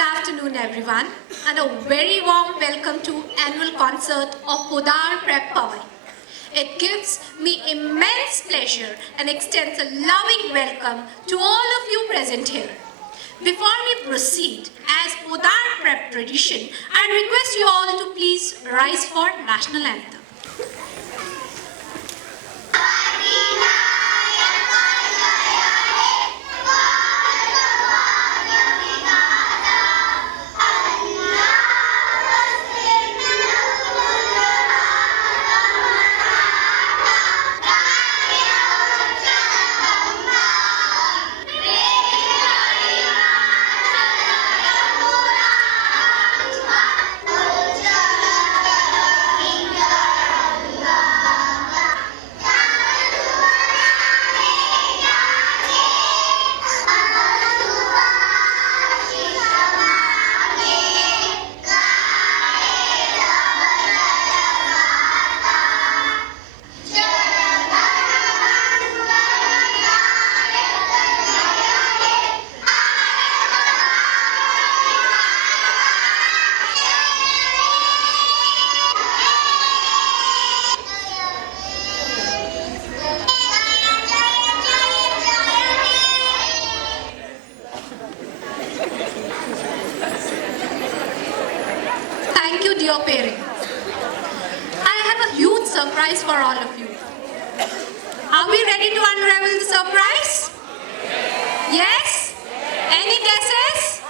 afternoon, everyone, and a very warm welcome to annual concert of Podar Prep Pawai. It gives me immense pleasure and extends a loving welcome to all of you present here. Before we proceed, as Podar Prep tradition, I request you all to please rise for National Anthem. Thank you, dear parents. I have a huge surprise for all of you. Are we ready to unravel the surprise? Yes? Any guesses?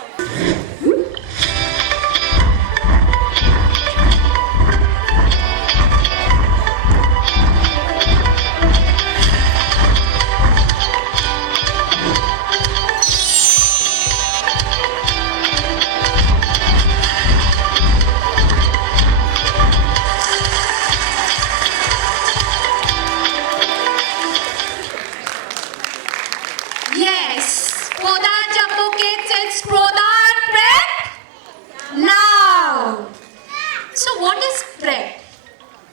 Yes, Podar Jumbo Kids, it's Podar Prep now. So what is prep?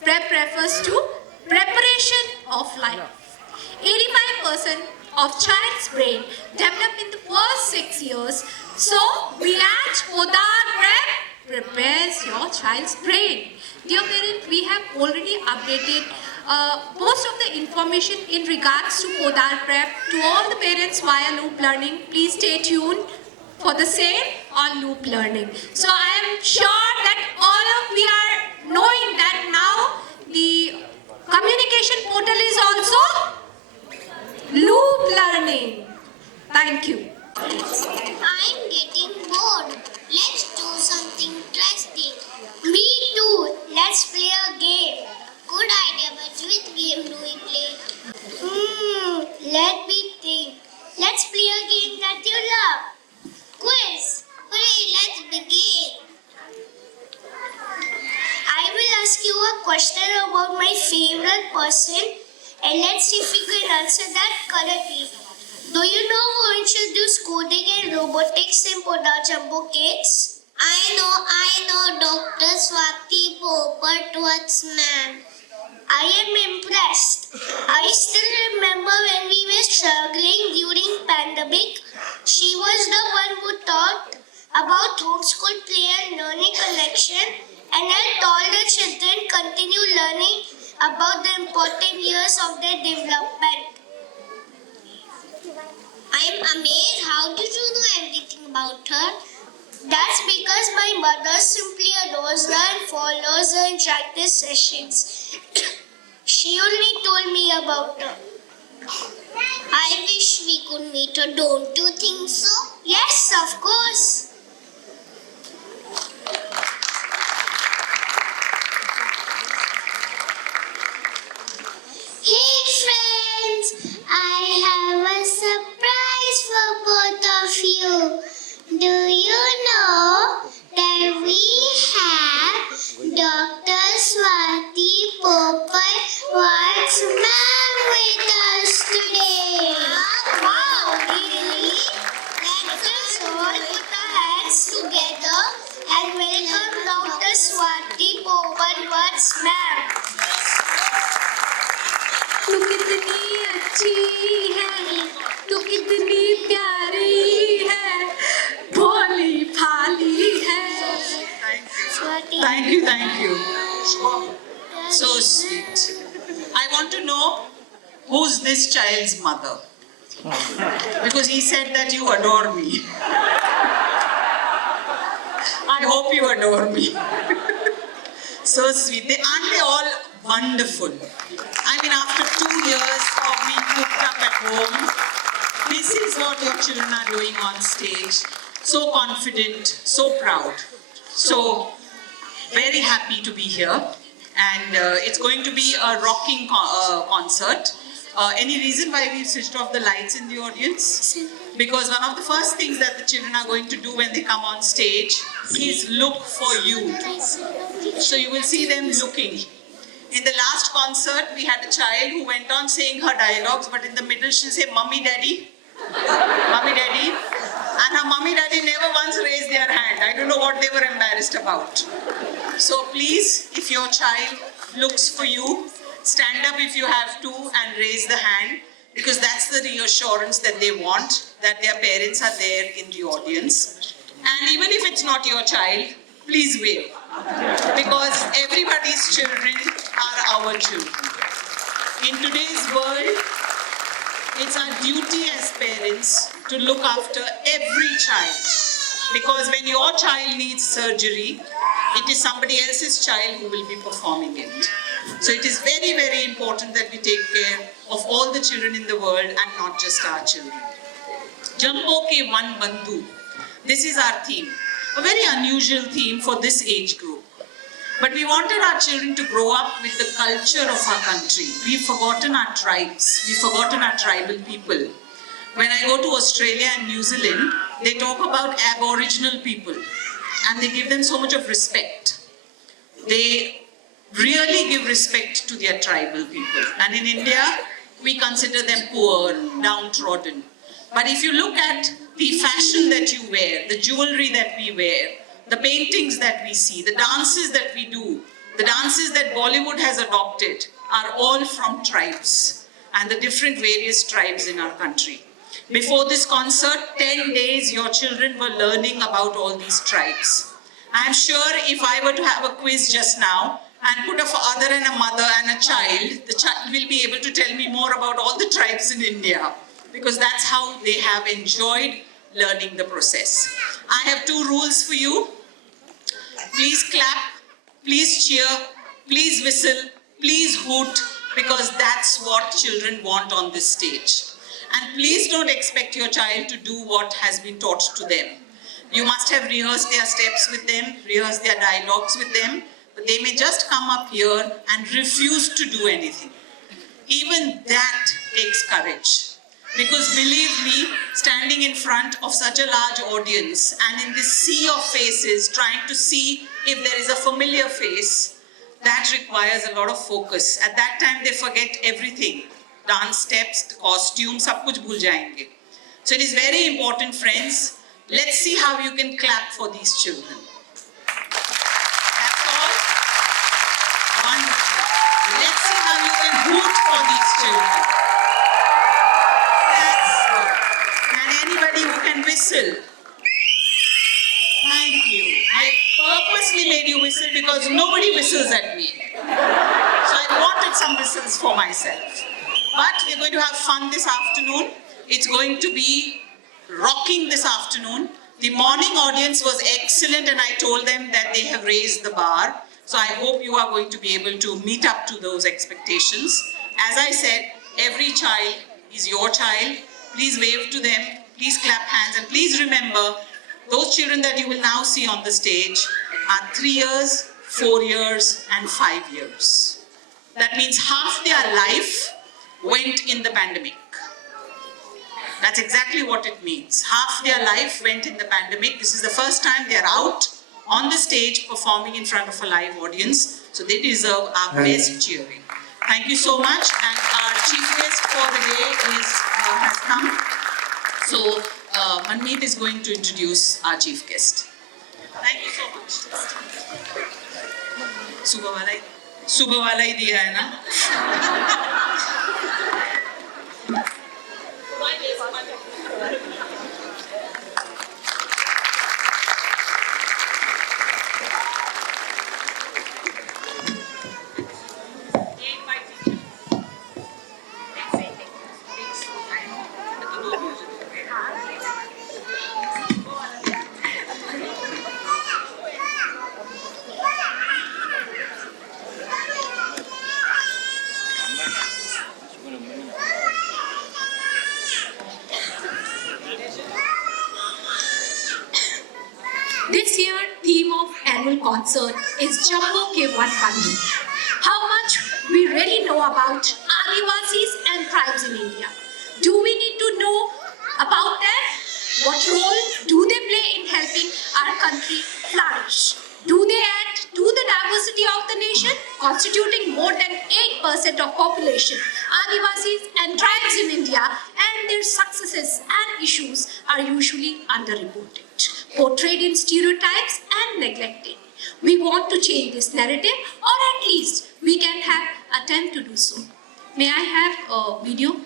Prep refers to preparation of life. 85% of child's brain develop in the first 6 years. So we at Podar Prep prepares your child's brain. Dear parent, we have already updated most of the information in regards to Podar Prep to all the parents via Loop Learning. Please stay tuned for the same on Loop Learning. So I am sure that all of we are knowing that now the communication portal is also Loop Learning. Thank you. I'm getting bored. Let's do something interesting. Me too. Let's play a game. Good idea, but which game do we play? Let me think. Let's play a game that you love. Quiz. Hooray, let's begin. I will ask you a question about my favorite person and let's see if we can answer that correctly. Do you know who introduced coding and robotics in Podar Jumbo Kids? I know Dr. Swati Popat, ma'am. I am impressed. I still remember when we were struggling during pandemic. She was the one who talked about homeschool play and learning connection and helped all the children continue learning about the important years of their development. I am amazed. How did you know everything about her? That's because my mother simply adores her and follows her interactive sessions. She only told me about her. I wish we could meet her. Don't you think so? Yes, of course. Hey friends, I have a surprise for both of you. Do you know that we have Dr. Swati Popat, ma'am with us today? Wow, really? Let us all put our hands together and welcome Dr. Swati Popat, ma'am. तू कितनी अच्छी है, तू कितनी प्यारी है, भोली भाली Thank you, thank you. So sweet. I want to know who's this child's mother? Because he said that you adore me. I hope you adore me. So sweet. Aren't they all wonderful? I mean, after 2 years of being cooped up at home, this is what your children are doing on stage. So confident, so proud. So very happy to be here. And it's going to be a rocking concert. Any reason why we've switched off the lights in the audience? Because one of the first things that the children are going to do when they come on stage is look for you. So you will see them looking. In the last concert, we had a child who went on saying her dialogues, but in the middle she'll say, "Mummy, Daddy, Mummy, Daddy." And her mummy, daddy never once raised their hand. I don't know what they were embarrassed about. So please, if your child looks for you, stand up if you have to and raise the hand, because that's the reassurance that they want, that their parents are there in the audience. And even if it's not your child, please wave, because everybody's children are our children. In today's world, it's our duty as parents to look after every child, because when your child needs surgery, it is somebody else's child who will be performing it. So it is very, very important that we take care of all the children in the world and not just our children. Jambo ke One Bandhu. This is our theme. A very unusual theme for this age group. But we wanted our children to grow up with the culture of our country. We've forgotten our tribes. We've forgotten our tribal people. When I go to Australia and New Zealand, they talk about Aboriginal people and they give them so much of respect. They really give respect to their tribal people. And in India, we consider them poor, downtrodden. But if you look at the fashion that you wear, the jewelry that we wear, the paintings that we see, the dances that we do, the dances that Bollywood has adopted are all from tribes and the different various tribes in our country. Before this concert, 10 days your children were learning about all these tribes. I'm sure if I were to have a quiz just now and put a father and a mother and a child, the child will be able to tell me more about all the tribes in India, because that's how they have enjoyed learning the process. I have 2 rules for you. Please clap, please cheer, please whistle, please hoot, because that's what children want on this stage. And please don't expect your child to do what has been taught to them. You must have rehearsed their steps with them, rehearsed their dialogues with them, but they may just come up here and refuse to do anything. Even that takes courage. Because believe me, standing in front of such a large audience and in this sea of faces, trying to see if there is a familiar face, that requires a lot of focus. At that time, they forget everything. Dance steps, costumes, sab kuch bhul jayenge. So it is very important, friends. Let's see how you can clap for these children. That's all. Wonderful. Let's see how you can hoot for these children. Anybody who can whistle. Thank you. I purposely made you whistle because nobody whistles at me. So I wanted some whistles for myself. But we're going to have fun this afternoon. It's going to be rocking this afternoon. The morning audience was excellent and I told them that they have raised the bar. So I hope you are going to be able to meet up to those expectations. As I said, every child is your child. Please wave to them. Please clap hands, and please remember, those children that you will now see on the stage are 3 years, 4 years, and 5 years. That means half their life went in the pandemic. That's exactly what it means. Half their life went in the pandemic. This is the first time they're out on the stage performing in front of a live audience. So they deserve our best cheering. Thank you so much. And our chief guest for the day has come. So, Manmeet is going to introduce our chief guest. Thank you so much. सुबह वाला ही दिया है ना? This year theme of annual concert is Jammu Ke One Bandhu. How much we really know about Adivasis and tribes in India? Do we need to know about them? What role do they play in helping our country flourish? Do they add to the diversity of the nation, constituting more than 8% of population? Adivasis and tribes in India and their successes and issues are usually underreported, portrayed in stereotypes and neglected. We want to change this narrative, or at least we can have attempt to do so. May I have a video?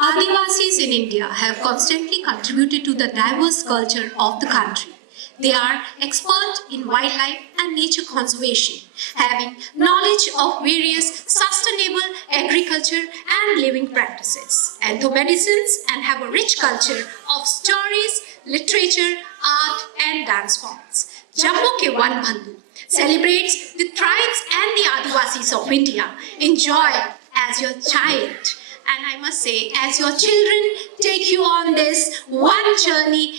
Adivasis in India have constantly contributed to the diverse culture of the country. They are expert in wildlife and nature conservation, having knowledge of various sustainable agriculture and living practices, entomedicines, and have a rich culture of stories, literature, art, and dance forms. Jammu Ke One Bandhu celebrates the tribes and the Adivasis of India. Enjoy as your child. And I must say, as your children take you on this one journey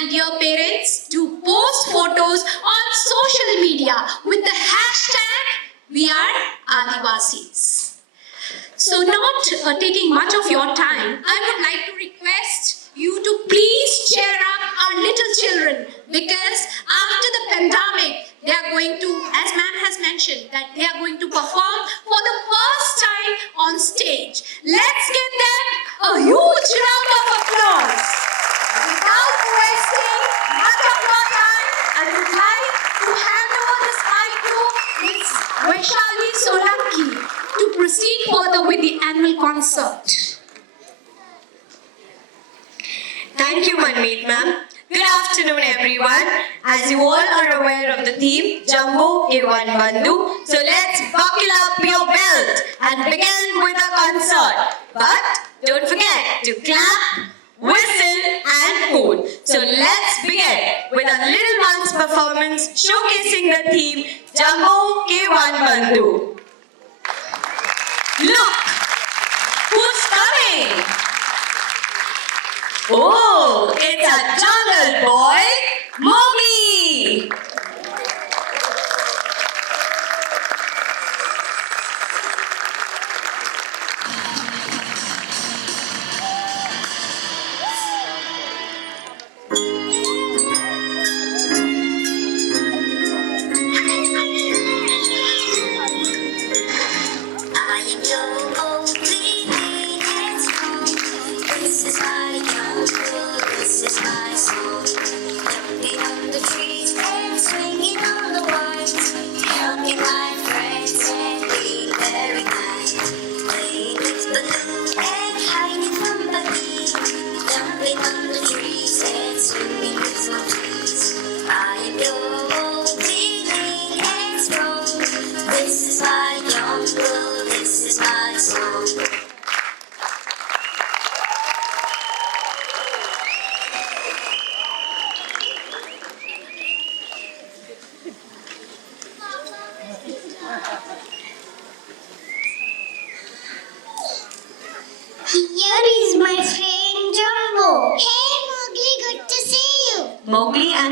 and your parents do post photos on social media with the hashtag We Are Adivasis. So not taking much of your time, I would like to request you to please cheer up our little children, because after the pandemic, they are going to, as ma'am has mentioned, that they are going to perform for the first time on stage. Let's give them a huge round of applause. Without wasting much of your time, I would like to hand over this mic to Ms. Vaishali Solanki to proceed further with the annual concert. Thank you, Manmeet ma'am. Good afternoon, everyone. As you all are aware of the theme, Jammu Ke One Bandhu. So let's buckle up your belt and begin with the concert. But don't forget to clap, whistle and hoot. So let's begin with a little one's performance showcasing the theme, Jammu Ke One Bandhu. Look, who's coming? Oh, it's a jungle boy, Mowgli! I am your Mowgli, and strong. This is my jungle, this is my song.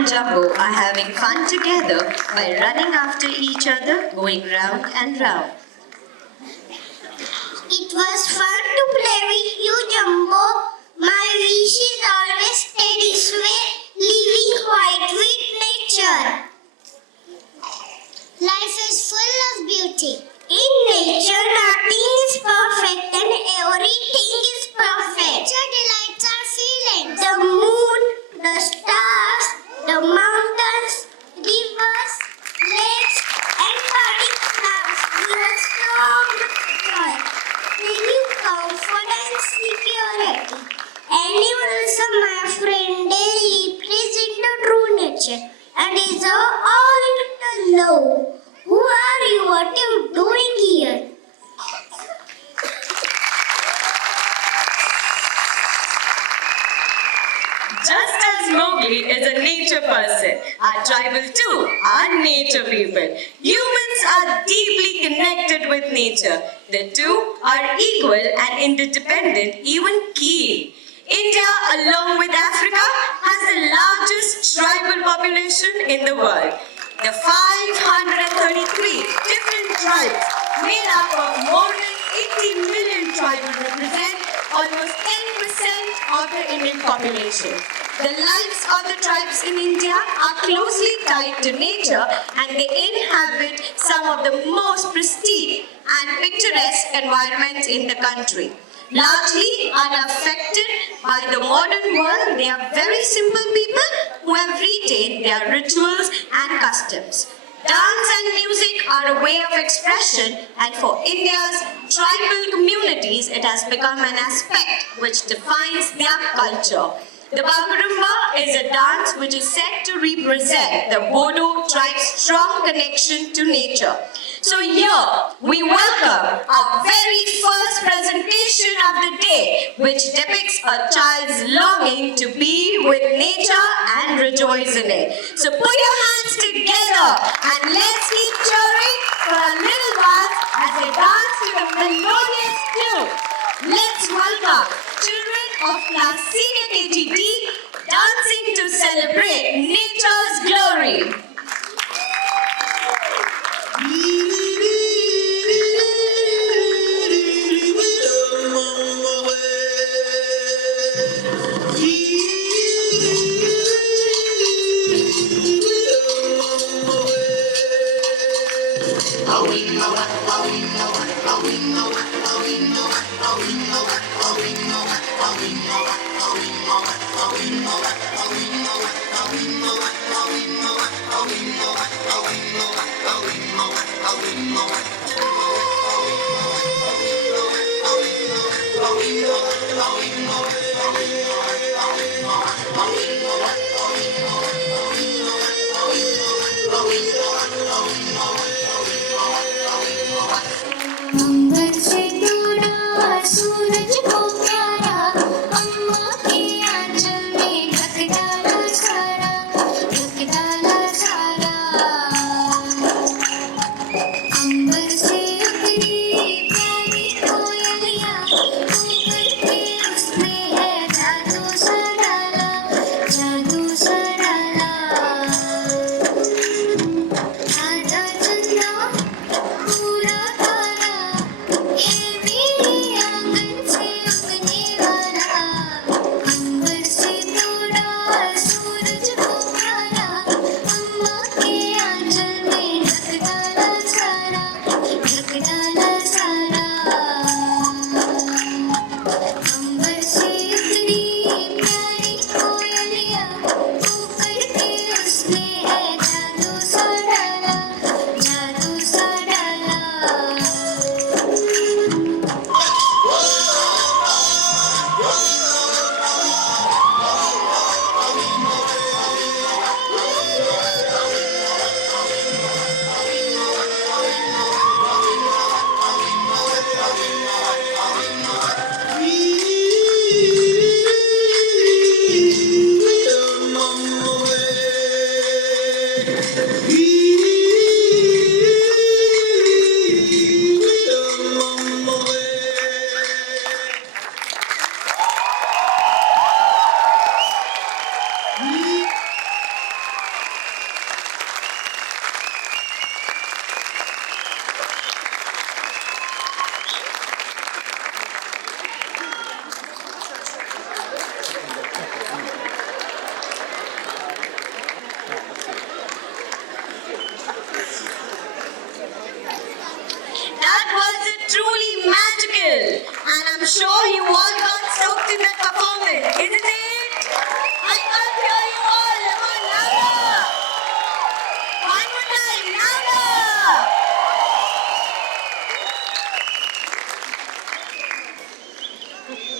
and Jumbo are having fun together by running after each other, going round and round. It was fun to play with you, Jumbo. My wish is always stay this way, living quiet with nature. Life is full of beauty. In nature, nothing is perfect and everything is perfect. Nature delights our feelings. The moon, the stars, the mountains, rivers, lakes, and budding flowers give us so much joy. They give comfort and security. Animals are my friend. They represent the true nature and deserve all the love. Who are you? What are you doing here? Just as Mowgli is a nature person, our tribal too are nature people. Humans are deeply connected with nature. The two are equal and interdependent, even key. India, along with Africa, has the largest tribal population in the world. The 533 different tribes made up of more than 80 million tribes represent almost 10% of the Indian population. The lives of the tribes in India are closely tied to nature and they inhabit some of the most pristine and picturesque environments in the country. Largely unaffected by the modern world, they are very simple people who have retained their rituals and customs. Dance and music are a way of expression, and for India's tribal communities, it has become an aspect which defines their culture. The Bagurumba is a dance which is said to represent the Bodo tribe's strong connection to nature. So here, we welcome our very first presentation of the day, which depicts a child's longing to be with nature and rejoice in it. So put your hands together and let's keep cheering for a little while as they dance to the melodious tune. Let's welcome children of class senior KGD dancing to celebrate nature's glory. अंबर से दूरा सूरज को प्यारा अम्मा के आंचल में ढक डाला सारा अंबर से उतरी प्यारी कोयलिया ऊपर के उसमें है जादू सा डाला आजा चंदा पूरा तारा है मेरे आंगन से उगने वाला अंबर से तोड़ा सूरज को प्यारा अम्मा के आंचल में ढक डाला सारा अंबर से उतरी प्यारी कोयलिया ऊपर के उसमें है जादू सा डाला That was truly magical. And I'm sure you all got soaked in that performance, isn't it? I can't hear you all. Come on, louder. One more time, louder.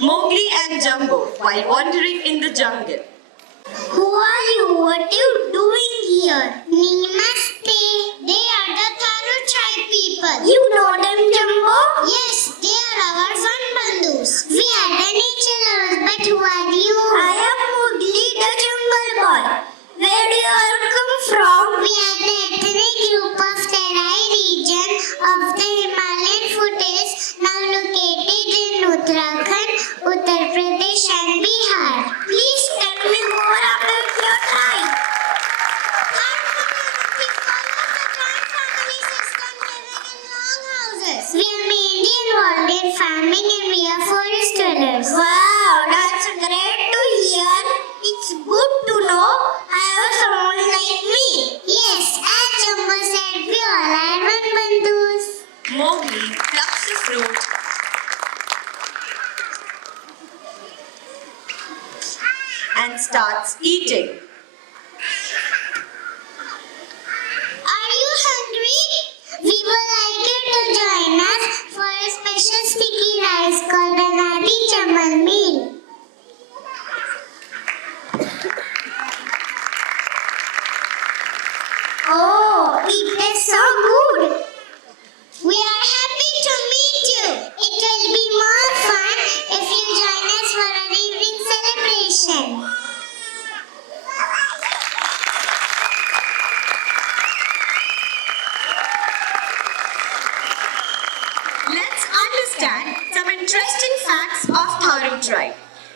Mowgli and Jumbo while wandering in the jungle. Who are you? What are you doing here? Namaste. They are the Tharu tribe people. You know them, Jumbo? Yes, they are our fun bandus. We are the nature lovers, but who are you? I am Mowgli, the jungle boy. Where do you all come from? We are the ethnic group of Terai region of the Himalayan foothills, now located in Uttarakhand, Uttar Pradesh and Bihar. Please tell me more about your tribe. Our community follows the joint family system, living in long houses. We are mainly involved in farming and we are forest dwellers. Wow, that's great to hear. It's good to know I have someone like me. Yes, as Jumbo said, we all are one bandus. Mowgli plucks a fruit and starts eating. Are you hungry? We would like you to join us for a special sticky rice called the Nadi Chamal meal. Oh, it is so good. We are happy to meet you. It will be more fun if you join us for our evening celebration. Let's understand some interesting facts of Tharu tribe.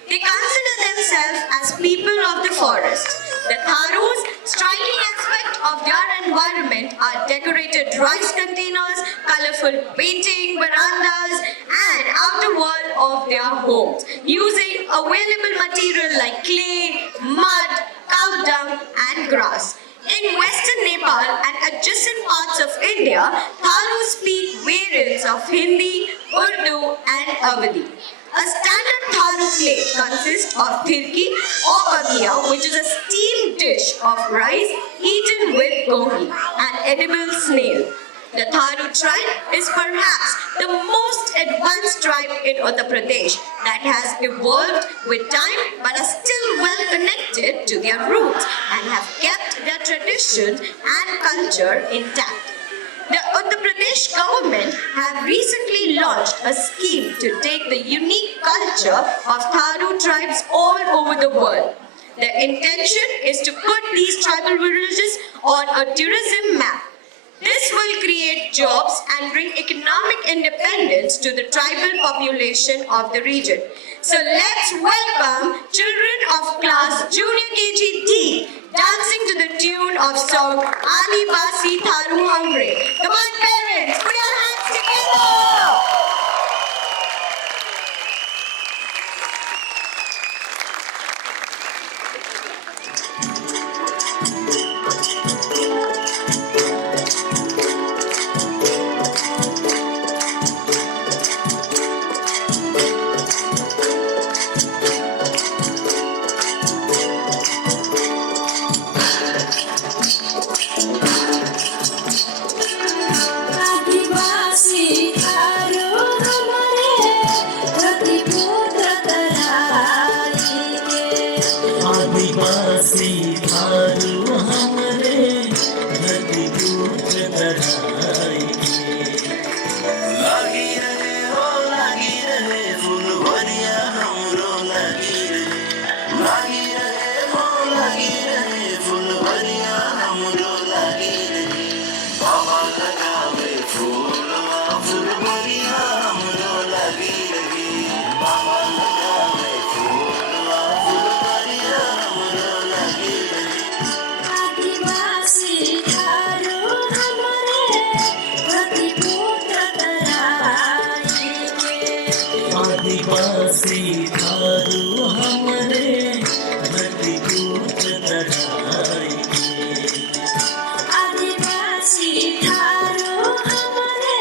They consider themselves as people of the forest. The Tharus' striking aspect of their environment are decorated rice containers, colorful painting, verandas, and outer wall of their homes, using available material like clay, mud, cow dung, and grass. In western Nepal and adjacent parts of India, Tharus speak variants of Hindi, Urdu, and Awadhi. A standard Tharu plate consists of thirki or bagia, which is a steamed dish of rice eaten with gohi, an edible snail. The Tharu tribe is perhaps the most advanced tribe in Uttar Pradesh that has evolved with time but are still well connected to their roots and have kept their traditions and culture intact. The Uttar Pradesh government have recently launched a scheme to take the unique culture of Tharu tribes all over the world. The intention is to put these tribal villages on a tourism map. This will create jobs and bring economic independence to the tribal population of the region. So let's welcome children of class Junior KG D dancing to the tune of song Ali Basi Tharu Hamre. Come on parents, put your hands together! आदिवासी थारू हमरे धरती दूध दराई लागी रहे हो लागी रहे फुलवरिया हमरो लागी रहे हो लागी रहे फुलवरिया हमरो लागी रहे बाबा लगावे फूलवा फुलवरिया हमरो लागी रहे बाबा लगावे फूलवा फुलवरिया हमरो लागी रहे आदिवासी थारू हमरे प्रतिपुत्र तराई आदिवासी थारू हमरे धरती दूध दराई आदिवासी थारू हमरे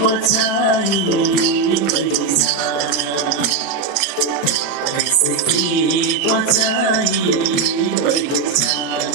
बचाई परिचाना इसकी बचाई परिचाना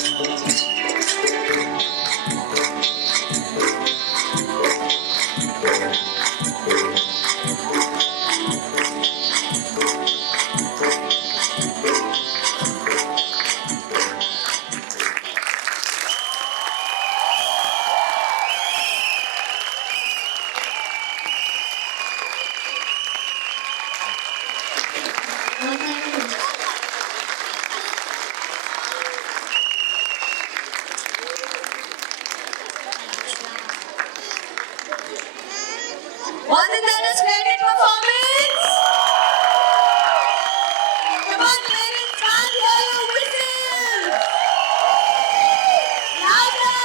Wasn't that a splendid performance? Come on, parents, can't hear your whistle. Louder.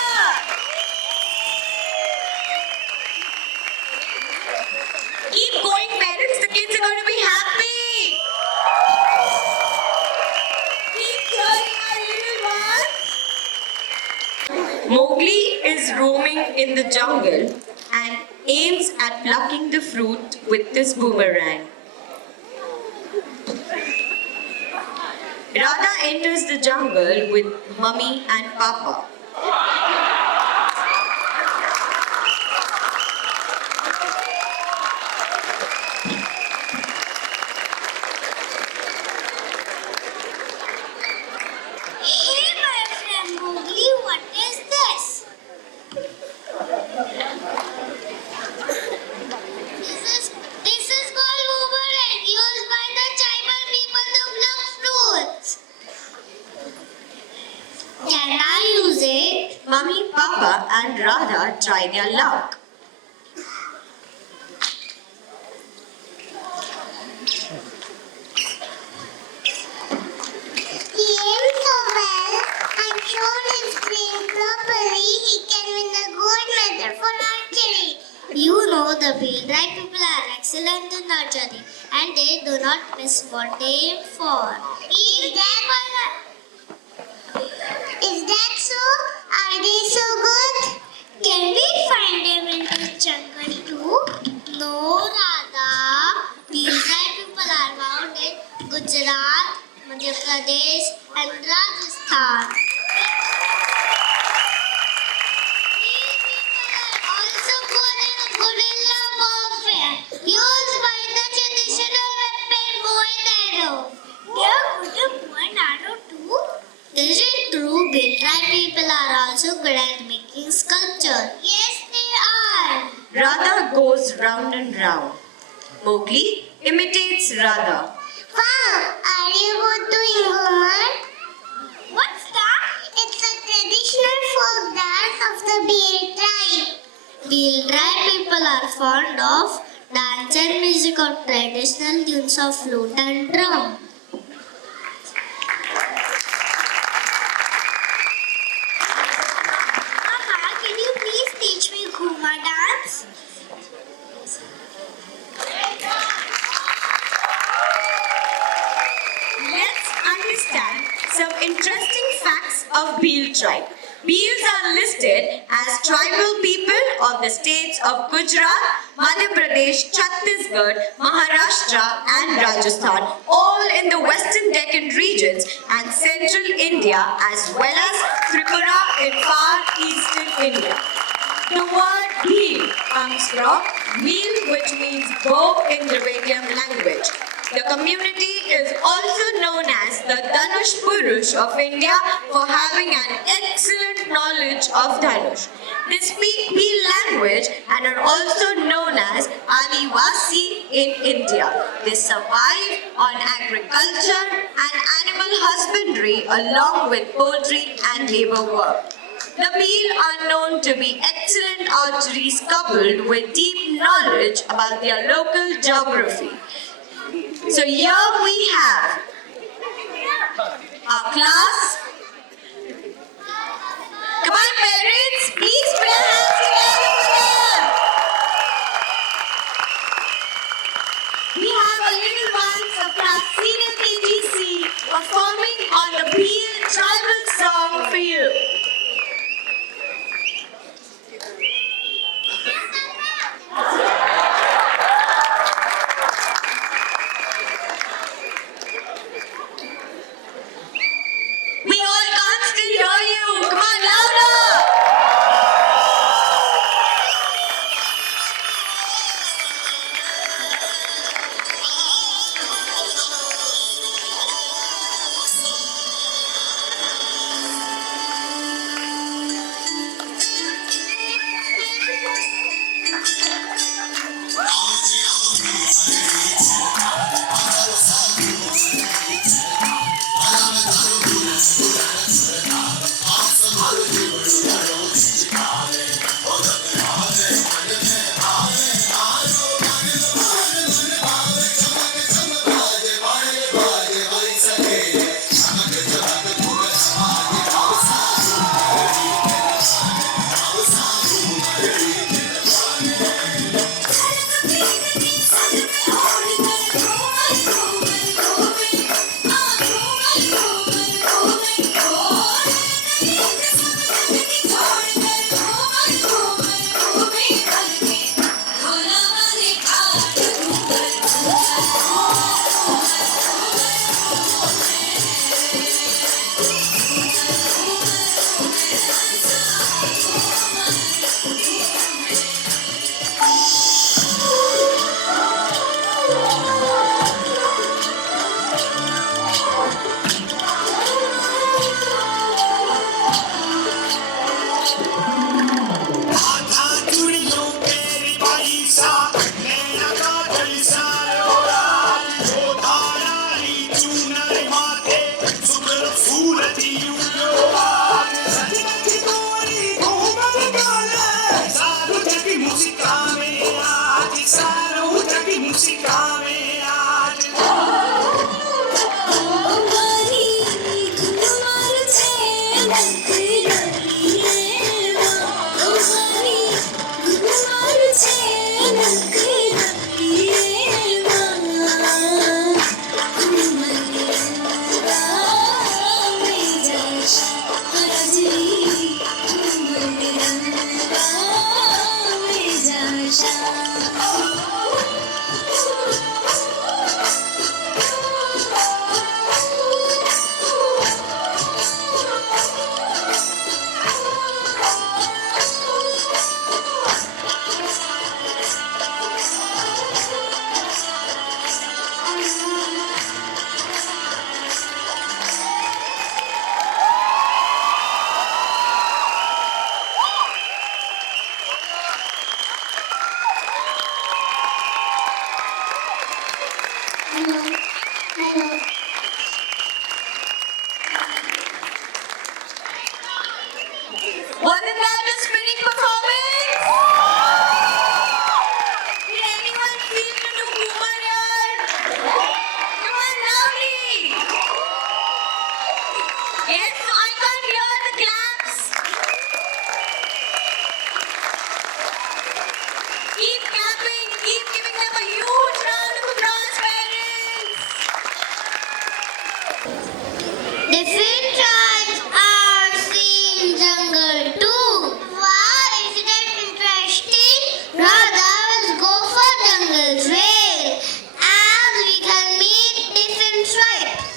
Keep going, parents. The kids are going to be happy. Keep cheering our little ones. Mowgli is roaming in the jungle and aims at plucking the fruit with this boomerang. Radha enters the jungle with Mummy and Papa. Hey, my friend Mowgli, what is this? This is called boomerang, used by the tribal people to pluck fruits. Can I use it? Mummy, Papa, and Radha try their luck. He aims so well. I'm sure he's trained properly. He can win the gold medal for archery. You know the Bhilrai people are excellent in archery and they do not miss what they aim for. Is that so? Are they so good? Can we find them in the jungle too? No, Radha. Bhilrai people are found in Gujarat, Madhya Pradesh and Rajasthan. These people are also good in guerrilla warfare, used by the traditional weapon bow and arrow. They are good at bow and arrow too? Is it true Bhilrai people are also good at making sculpture? Yes, they are. Radha goes round and round. Mowgli imitates Radha. Wow, are you both doing homework? What's that? It's a traditional folk dance of the Bhil tribe. Bhilrai people are fond of dance and music on traditional tunes of flute and drum. Mama, can you please teach me Ghumar dance? Let's understand some interesting facts of Bhil tribe. Bhils are listed as tribal people of the states of Gujarat, Madhya Pradesh, Chhattisgarh, Maharashtra and Rajasthan, all in the western Deccan regions and central India as well as Tripura in far eastern India. The word Bhil comes from Bhil, which means bow in Dravidian language. The community is also known as the Dhanush Purush of India for having an excellent knowledge of Dhanush. They speak Bhil language and are also known as Adivasi in India. They survive on agriculture and animal husbandry along with poultry and labor work. The Bhil are known to be excellent archers coupled with deep knowledge about their local geography. So here we have our class. Come on parents, please put your hands together for them. We have our little ones of class senior KGC performing on the Bhil tribal song for you. Hello. Hello. Wasn't that a spinning performance? Did anyone feel to do Kumar yaar? Come on, loudly. Yes, so I can't hear the claps. Keep clapping, keep giving them a huge round of applause, parents. Different tribes are seen in jungle too. Wow, isn't that interesting? Radha, let's go for jungle trail and we can meet different tribes.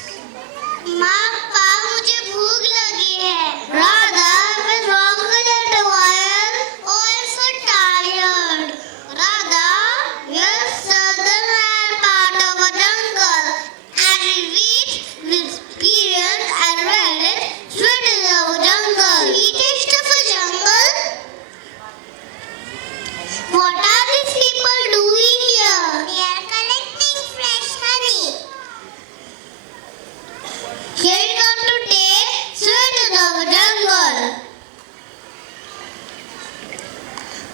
माँ पापा मुझे भूख लगी है. Radha, was walking at a while, also tired. Radha, we are southern part of a jungle and we reached with experience and read it. Sweetest of a jungle. Sweetest of a jungle? What are these people doing here? They are collecting fresh honey. Here you come to take sweetest of a jungle.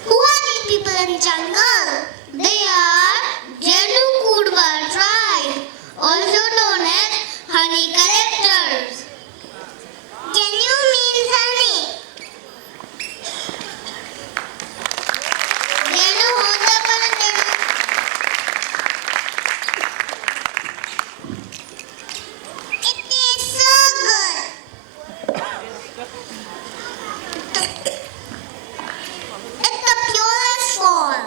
Who are these people in the jungle? They are Jenu Kudwa tribe, also known as honey collectors. Jenu means honey. Jenu होता पर Jenu. It tastes so good. It's the purest form.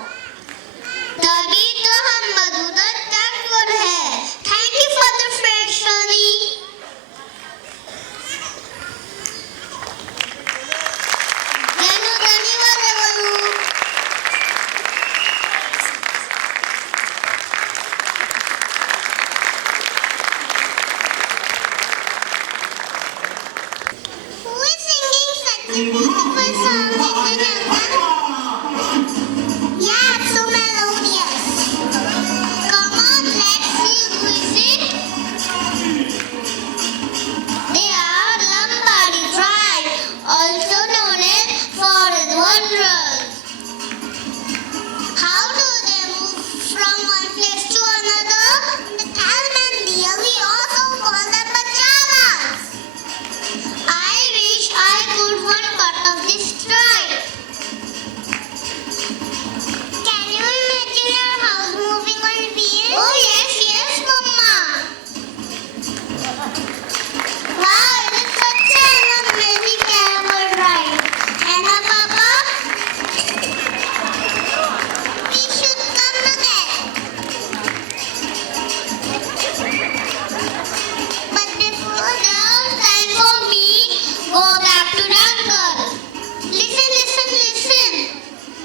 तभी तो हम मधुर तत्व है. Thank you for the fresh honey. जनु धन्यवाद बोलू. Who is singing such a beautiful song in the jungle? Yeah, so melodious. Come on, let's see who is it. They are Lambadi tribe, also known as forest wanderers. How do they move from one place to another? In the Kalmandia, we also call them Bacharas. I wish I could one part of this tribe. Can you imagine your house moving on wheels? Oh yes, yes, Mama. Wow, it is such an amazing camel ride. And her Papa? We should come again. But before now, time for me go back to jungle. Listen, listen, listen.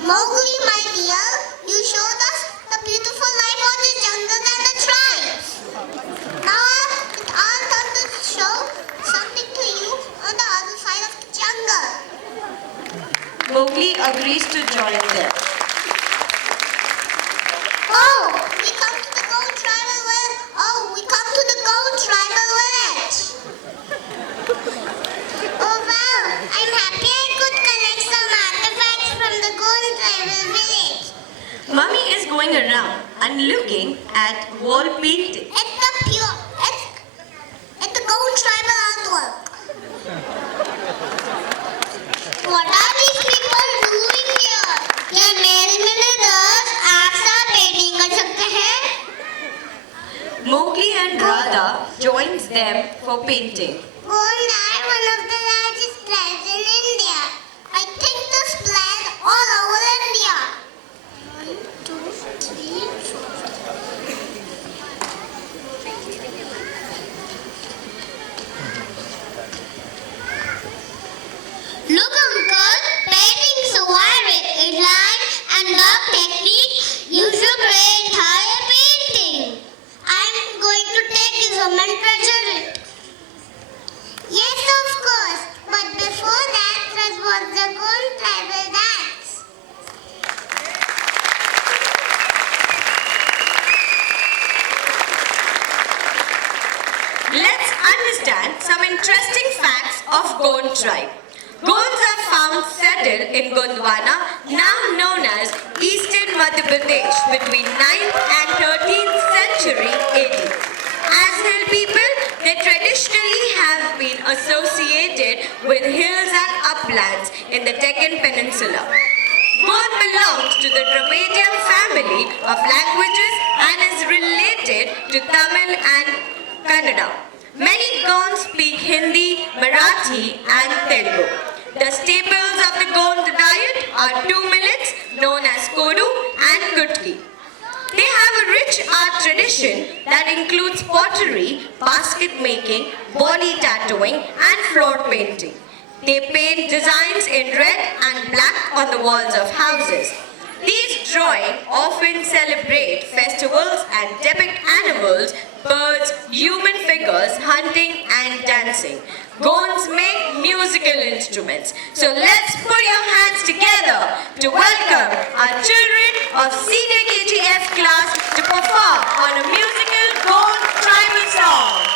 Mowgli, my dear, you showed us the beautiful life of the jungle and the tribes. Now it's our turn to show something to you on the other side of the jungle. Mowgli agrees to join them. Oh, we come to the gold tribal village. Oh, we come to the gold tribal village. Oh wow, I'm happy I could collect some artifacts from the gold tribal village. Mummy is going around and looking at wall painting. It's the gold tribal artwork. What are these people doing here? क्या मेरे में दस आशा painting कर सकते हैं? Mowgli and Radha joins them for painting. Gold are one of the largest plants in India. I think this plant all over India. 1, 2, 3, 4. Look, Uncle, painting so vibrant. It's line and dark technique. Use your great entire painting. I'm going to take this home and treasure it. of Gond tribe. Gonds are found settled in Gondwana, now known as Eastern Madhya Pradesh, between 9th and 13th century AD. As hill people, they traditionally have been associated with hills and uplands in the Deccan Peninsula. Gond belongs to the Dravidian family of languages and is related to Tamil and Kannada. Many Gonds speak Hindi, Marathi and Telugu. The staples of the Gond diet are 2 millets known as kodu and kutki. They have a rich art tradition that includes pottery, basket making, body tattooing and floor painting. They paint designs in red and black on the walls of houses. These drawings often celebrate festivals and depict animals, birds, human figures, hunting and dancing. Gonds make musical instruments. So let's put your hands together to welcome our children of Senior KGF class to perform on a musical Gond tribal song.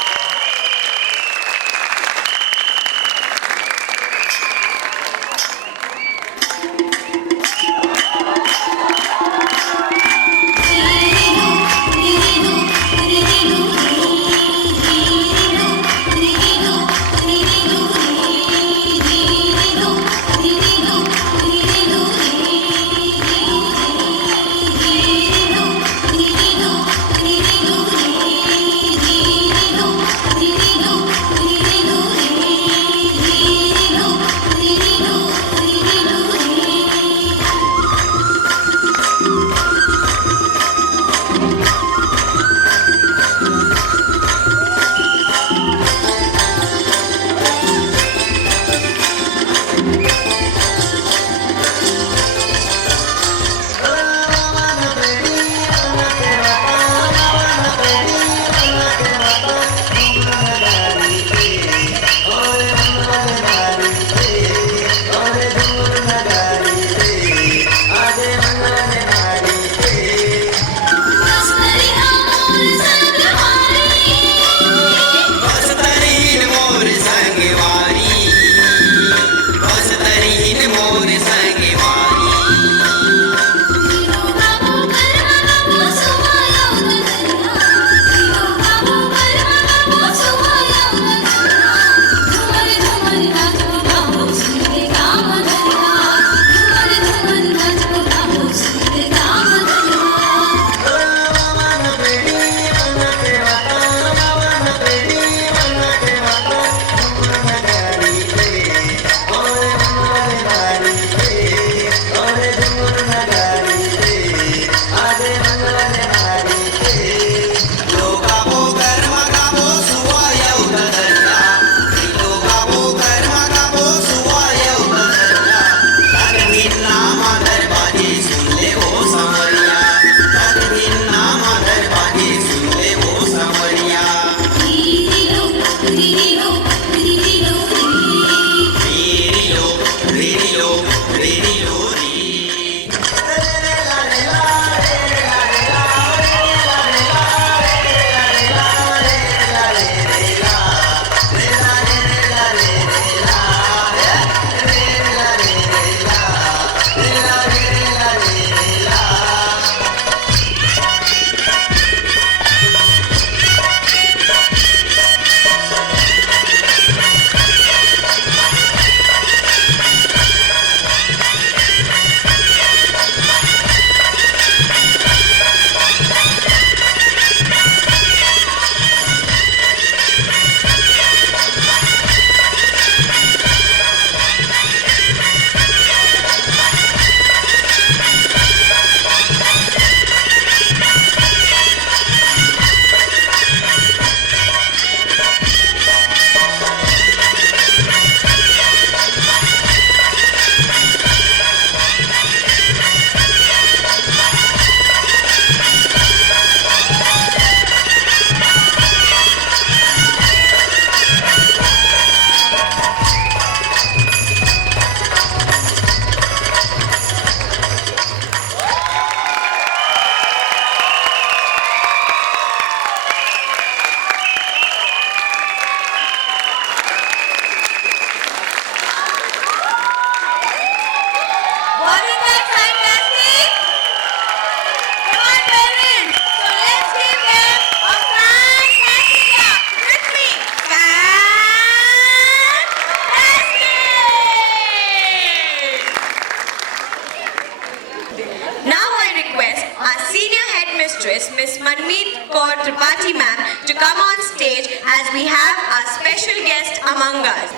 request our senior headmistress, Miss Manmeet Kaur Tripathi ma'am, to come on stage as we have our special guest among us.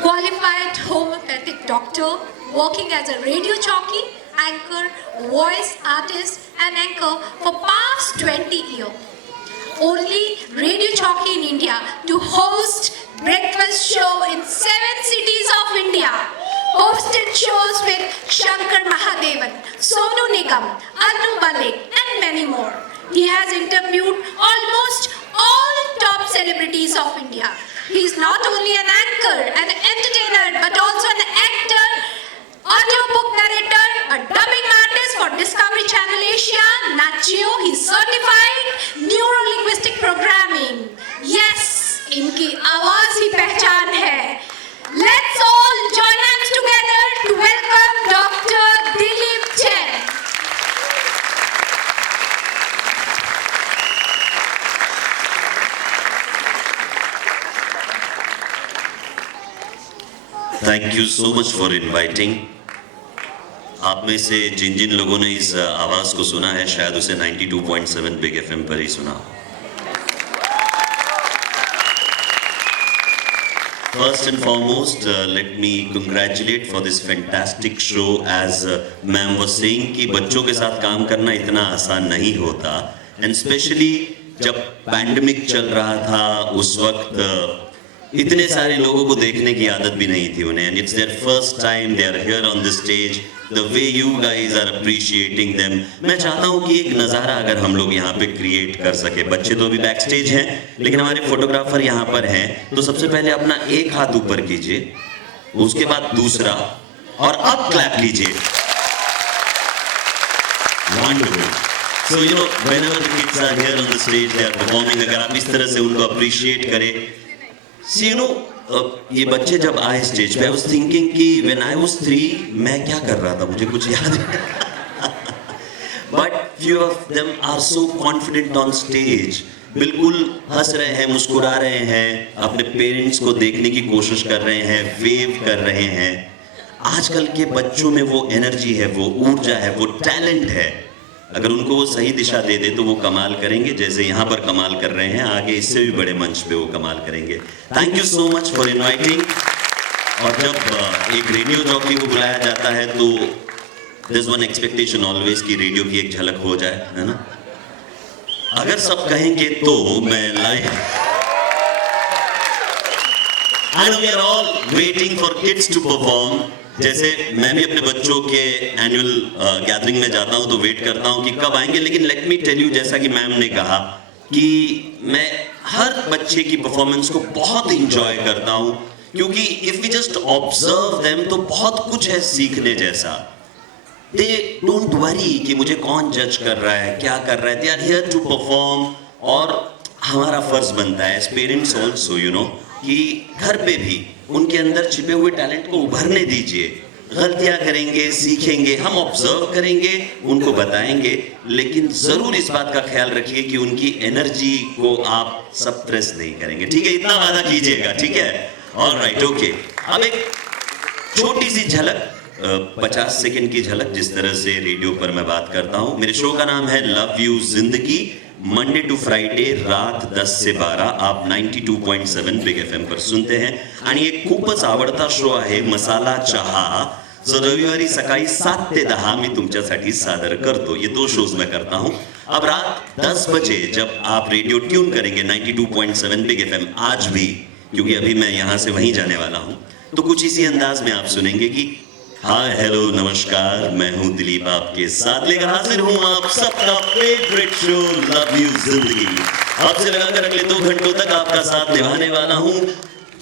Qualified homeopathic doctor, working as a radio jockey, anchor, voice artist and anchor for past 20 years. Only radio jockey in India to host breakfast show in 7 cities of India. Hosted shows with Shankar Mahadevan, Sonu Nigam, Anu Malik and many more. He has interviewed almost all top celebrities of India. He is not only an anchor, an entertainer, but also an actor, audiobook narrator, a dubbing artist for Discovery Channel Asia, Nat Geo. He's certified neuro-linguistic programming. Yes, इनकी आवाज ही पहचान है. Let's all join hands together to welcome Dr. Dilip Jain. Thank you so much for inviting. आप में से जिन जिन लोगों ने इस आवाज़ को सुना है शायद उसे 92.7 बिग एफएम पर ही सुना. First and foremost, let me congratulate for this fantastic show. As ma'am was saying कि बच्चों के साथ काम करना इतना आसान नहीं होता, and especially जब पैंडेमिक चल रहा था उस वक्त इतने सारे लोगों को देखने की आदत भी नहीं थी उन्हें, and it's their first time they are here on the stage. The way you guys are appreciating them, मैं चाहता हूँ कि एक नज़ारा अगर हम लोग यहाँ पे क्रिएट कर सके. बच्चे तो अभी बैक स्टेज हैं, लेकिन हमारे फोटोग्राफर यहाँ पर हैं, तो सबसे पहले अपना एक हाथ ऊपर कीजिए, उसके बाद दूसरा, और अब क्लैप कीजिए. Wonderful. So you know, whenever the kids are here on the stage, they are performing. अगर आप इस तरह से उनको appreciate करें. See, you know, ये बच्चे जब आए स्टेज पे, I was thinking कि when I was 3 मैं क्या कर रहा था, मुझे कुछ याद नहीं. But few of them are so confident on stage. बिल्कुल हंस रहे हैं, मुस्कुरा रहे हैं, अपने पेरेंट्स को देखने की कोशिश कर रहे हैं, वेव कर रहे हैं. आजकल के बच्चों में वो एनर्जी है, वो ऊर्जा है, वो टैलेंट है. अगर उनको वो सही दिशा दे दे तो वो कमाल करेंगे, जैसे यहाँ पर कमाल कर रहे हैं. आगे इससे भी बड़े मंच पे वो कमाल करेंगे. Thank you so much for inviting. और जब एक रेडियो जॉकी को बुलाया जाता है तो there's one expectation always कि रेडियो की एक झलक हो जाए, है ना. अगर सब कहेंगे तो मैं live. I know we are all waiting for kids to perform. जैसे मैं भी अपने बच्चों के एनुअल गैदरिंग में जाता हूँ तो वेट करता हूँ कि कब आएंगे. लेकिन लेट मी टेल यू, जैसा कि मैम ने कहा कि मैं हर बच्चे की परफॉर्मेंस को बहुत इंजॉय करता हूँ, क्योंकि if we just observe them तो बहुत कुछ है सीखने जैसा. दे डोंट वरी कि मुझे कौन जज कर रहा है, क्या कर रहा है. They are here to perform. और हमारा फर्ज बनता है as parents also, you know, कि घर पे भी उनके अंदर छिपे हुए टैलेंट को उभरने दीजिए. गलतियां करेंगे, सीखेंगे, हम ऑब्जर्व करेंगे, उनको बताएंगे, लेकिन जरूर इस बात का ख्याल रखिए कि उनकी एनर्जी को आप सप्रेस नहीं करेंगे. ठीक है, इतना वादा कीजिएगा. ठीक है, ऑलराइट, ओके. अब एक छोटी सी झलक, 50 सेकंड की झलक, जिस तरह से रेडियो पर मैं बात करता हूं. मेरे शो का नाम है लव यू जिंदगी. मंडे टू फ्राइडे रात 10 से 12 आप 92.7 बिग एफएम पर सुनते हैं. आणि एक खूपच आवडता शो आहे मसाला चहा, जो रविवारी सकाळी 7 ते 10 मी तुमच्यासाठी सादर करतो. ये 2 शोज मैं करता हूं. अब रात 10 बजे जब आप रेडियो ट्यून करेंगे 92.7 बिग एफएम, आज भी, क्योंकि अभी मैं यहां से वहीं जाने वाला हूं, तो कुछ इसी अंदाज में आप सुनेंगे कि हाय हेलो नमस्कार, मैं हूं दिलीप आपके साथ लेकर हाजिर हूं आप सबका फेवरेट शो लव यू जिंदगी. अब से लगाकर अगले 2 घंटों तक आपका साथ निभाने वाला हूं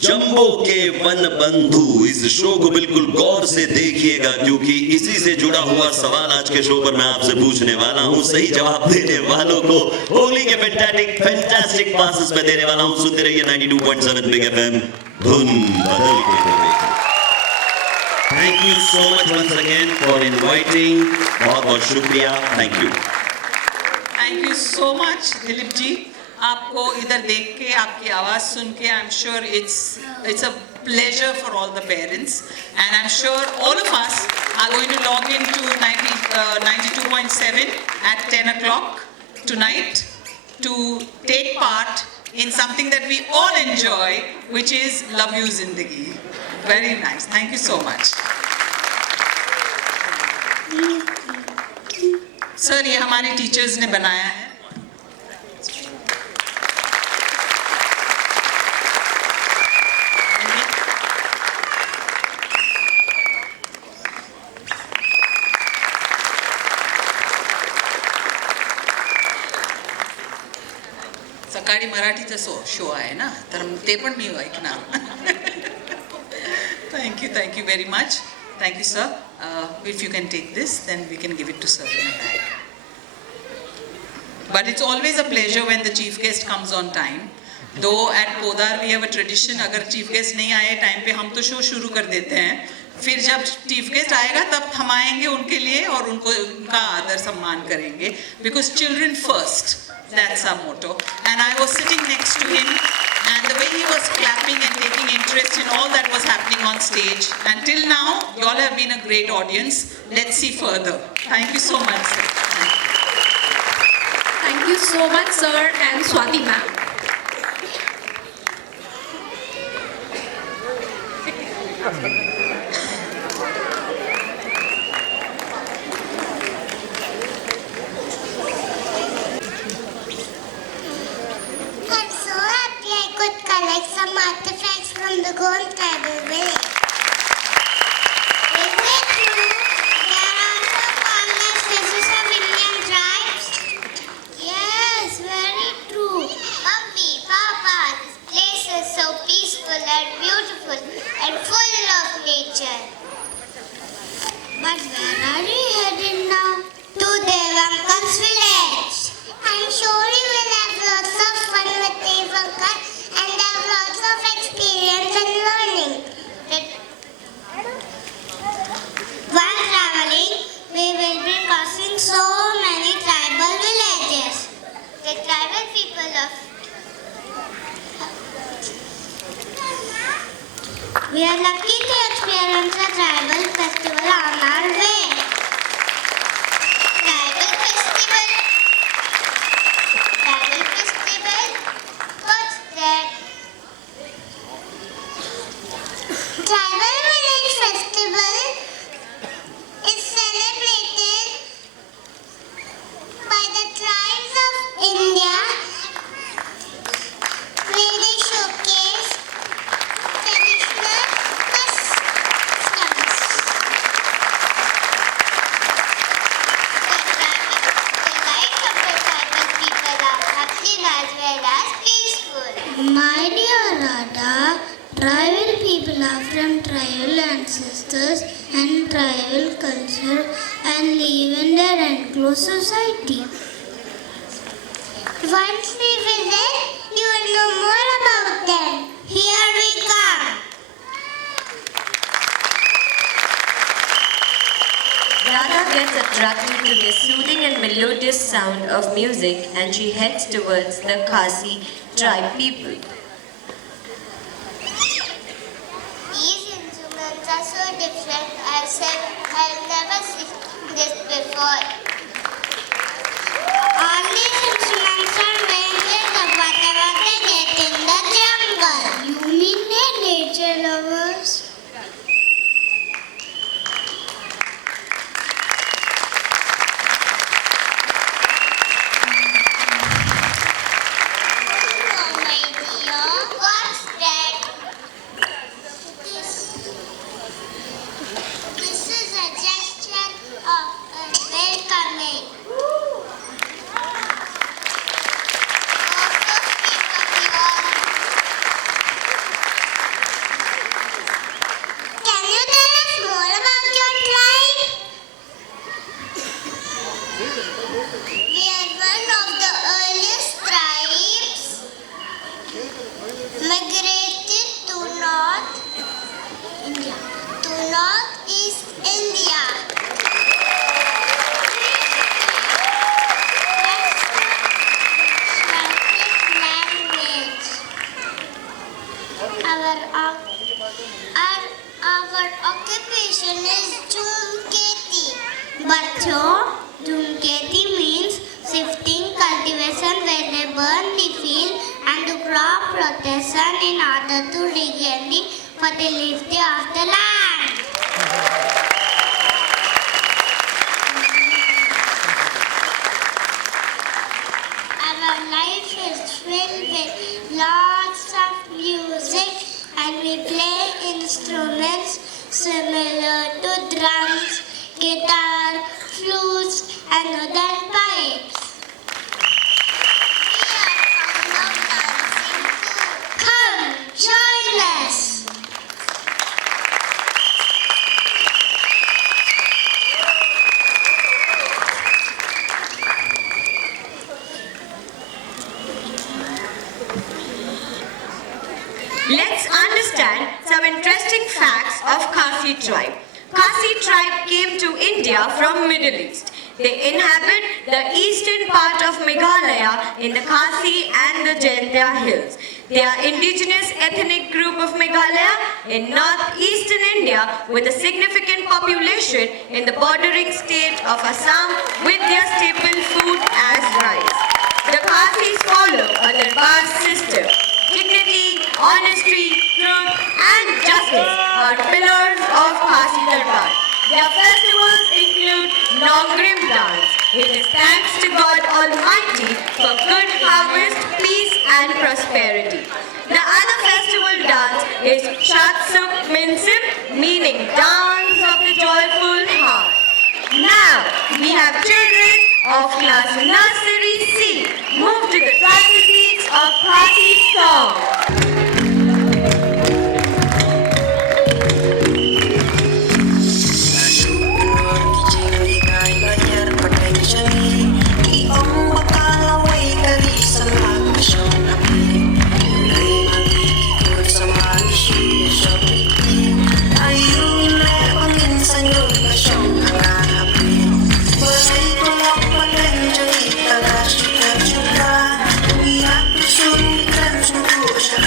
जंबो के वन बंधु. इस शो को बिल्कुल गौर से देखिएगा, क्योंकि इसी से जुड़ा हुआ सवाल आज के शो पर मैं आपसे पूछने वाला हूं. सही जवाब देने वालों को होली के फैंटास्टिक पासेस में देने वाला हूं. सुनते रहिए 92.7 बिग एफएम, धुन बदल के Holi. Thank you so much once again for inviting. बहुत बहुत शुक्रिया. Thank you. Thank you so much, Dilip ji. आपको इधर देख के, आपकी आवाज़ सुन के, I'm sure it's a pleasure for all the parents, and I'm sure all of us are going to log into 92.7 101.7 at 10 o'clock tonight to take part in something that we all enjoy, which is Love You Zindagi. Very nice. Thank you so much. Sir ये हमारे teachers ने बनाया है. सकाळी मराठीचा show आहे ना, तर ते पण मी ऐकणार. Thank you very much. Thank you, sir. If you can take this, then we can give it to sir in a bag. But it's always a pleasure when the chief guest comes on time. Though at Podar we have a tradition, अगर chief guest नहीं आए time पे हम तो show शुरू कर देते हैं. फिर जब chief guest आएगा तब हम आएंगे उनके लिए और उनका आदर सम्मान करेंगे. Because children first. That's our motto. And I was sitting next to him, and the way he was clapping and taking interest in all that was happening on stage. Until now, you all have been a great audience. Let's see further. Thank you so much, sir. Thank you so much, sir, and Swati ma'am. I'm so happy I could collect some artifacts from the Gond tribal village. Is it true they are also called as fishes of Indian tribes? Yes, very true. Mummy, Papa, this place is so peaceful and beautiful and full of nature. But where are we heading now? To Dev Uncle's village. I'm sure you will have lots of fun with Dev Uncle and have lots of experience and learning. While traveling, we will be crossing so many tribal villages. The tribal people of... We are lucky to experience a tribal festival on our way. Tribal festival? What's that? Tribal Village Festival is celebrated by the tribes of India, where they showcase traditional customs. The lives of the tribal people are happy as well as peaceful. My dear Radha, tribal people are from tribal ancestors and tribal culture and live in their enclosed society. Once we visit, you will know more about them. Here we come. Radha gets attracted to the soothing and melodious sound of music, and she heads towards the Khasi tribe people. These instruments are so different. I've never seen this before. All these instruments are made of whatever they get in the jungle. You mean they're nature lovers? Oh my dear, what's that? This is a gesture of welcoming. Also speak of love. Can you tell us more about your tribe? We are one of the earliest tribes migrated to Northeast India. Language. Our occupation is Chumketi. बच्चों, Dhumketi means shifting cultivation where they burn the field and to crop rotation in order to regain the fertility of the land. Our life is filled with lots of music and we play instruments similar to drums, guitar, flutes and other pipes. We are fond of dancing too. Come, join us! Let's understand some interesting facts of Khasi tribe. Khasi tribe came to India from Middle East. They inhabit the eastern part of Meghalaya in the Khasi and the Jaintia hills. They are indigenous ethnic group of Meghalaya in northeastern India with a significant population in the bordering state of Assam with their staple food as rice. The Khasis follow a Darbar system. Dignity, honesty, truth and justice are pillars of Khasi Darbar. Their festivals include Nongrim dance. It is thanks to God Almighty for good harvest, peace and prosperity. The other festival dance is Shatsuk Minsim, meaning dance of the joyful heart. Now we have children of class nursery C. Move to the tribal beats of Khasi song. Hãy subscribe cho kênh Ghiền Mì Gõ để không bỏ lỡ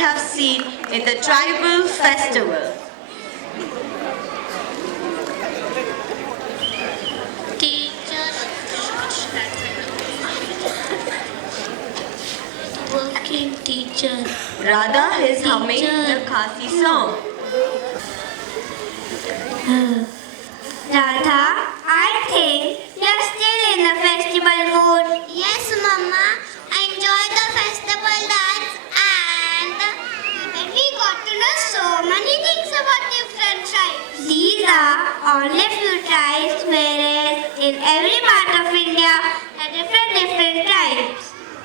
have seen in the tribal festival. Teacher, working teacher. Radha is humming the Khasi song. Radha, I think you're still in the festival mood. Yes, Mama. I enjoyed the festival dance and even we got to know so many things about different tribes. These are only few tribes, whereas in every part of India there are different tribes.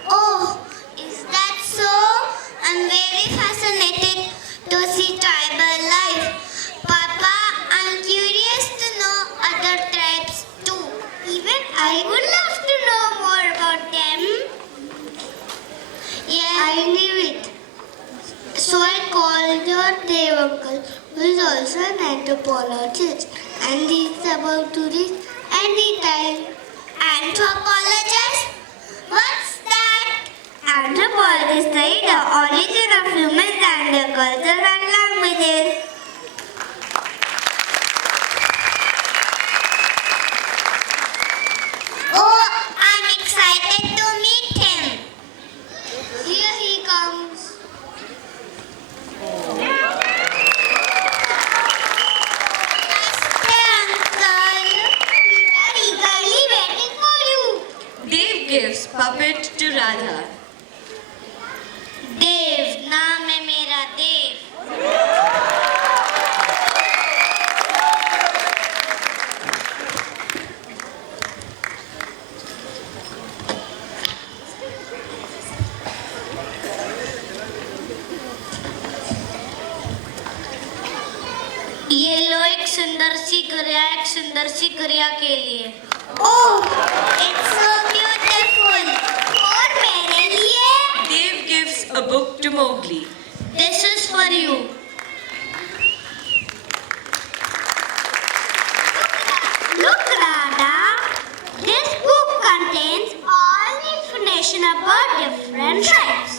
Oh, is that so? I'm very fascinated to see tribal life. Papa, I'm curious to know other tribes too. Even I would love to know more about them. Yeah, I knew it. So I called your Dev uncle, who is also an anthropologist, and he's about to reach anytime. Anthropologist? What's that? Anthropologists study the origin of humans and their culture and languages. Oh, I'm excited to meet him. Here he comes. Namaste, uncle. We are eagerly waiting for you. Dev gives puppet to Radha. देव नाम है मेरा देव ये लो एक सुंदर सी गुड़िया के लिए oh it's so beautiful और मेरे लिए Dev gives a book to Mowgli. This is for you. Look, Radha. This book contains all information about different tribes.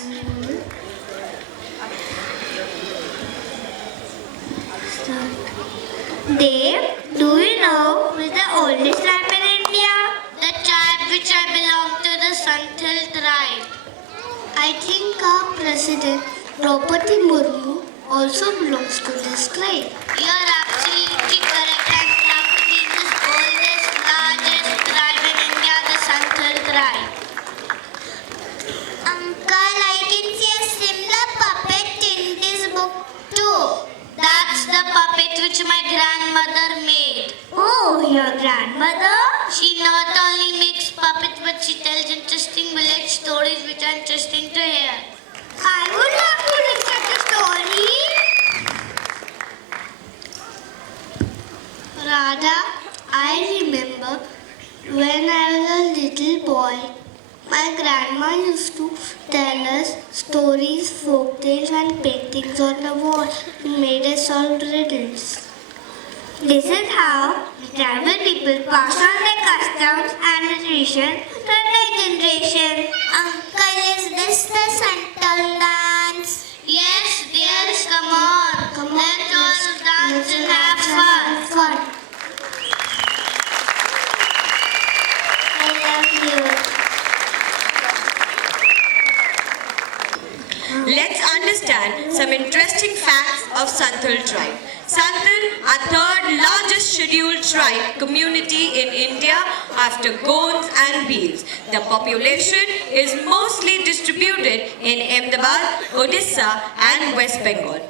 Dev, do you know who is the oldest tribe in India? The tribe which I belong to, the Santhal tribe. I think our president, Draupadi Murmu, also belongs to this tribe. You are absolutely correct. And Draupadi is the oldest, largest tribe in India, the Santhal tribe. Uncle, I can see a similar puppet in this book too. That's the puppet which my grandmother made. Oh, your grandmother? She not only makes puppets, but she tells interesting village stories which are interesting to hear. I would love to listen to story. Radha, I remember when I was a little boy, my grandma used to tell us stories, folk tales and paintings on the wall and made us solve riddles. This is how the tribal people pass on their customs and tradition to the next generation. Uncle, is this the Santal dance? Yes, dears, come on. Let's all dance and have fun. I love you. Let's understand some interesting facts of Santhal tribe. Santhal are third largest scheduled tribe community in India after Gonds and Bhils. The population is mostly distributed in Ahmedabad, Odisha and West Bengal.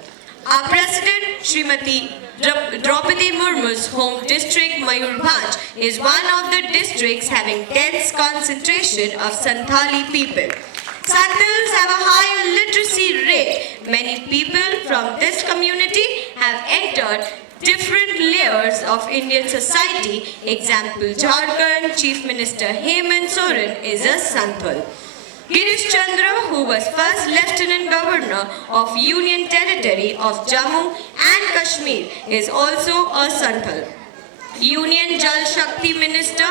Our President, Srimati Draupadi Murmu's home district, Mayurbhanj, is one of the districts having dense concentration of Santhali people. Santals have a higher literacy rate. Many people from this community have entered different layers of Indian society. Example, Jharkhand Chief Minister Hemant Soren is a Santhal. Girish Chandra, who was first Lieutenant Governor of Union Territory of Jammu and Kashmir, is also a Santhal. Union Jal Shakti Minister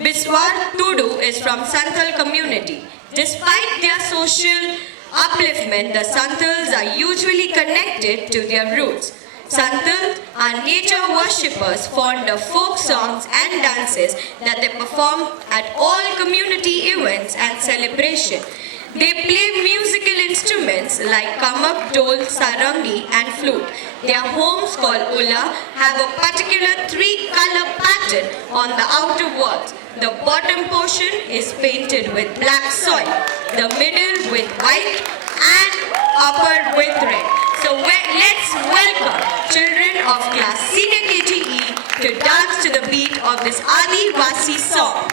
Biswar Tudu is from Santhal community. Despite their social upliftment, the Santals are usually connected to their roots. Santals are nature worshippers fond of folk songs and dances that they perform at all community events and celebrations. They play musical instruments like kamak, dol, sarangi and flute. Their homes called Ula have a particular 3-color pattern on the outer walls. The bottom portion is painted with black soil, the middle with white and upper with red. So let's welcome children of class Senior KGE to dance to the beat of this Adivasi song.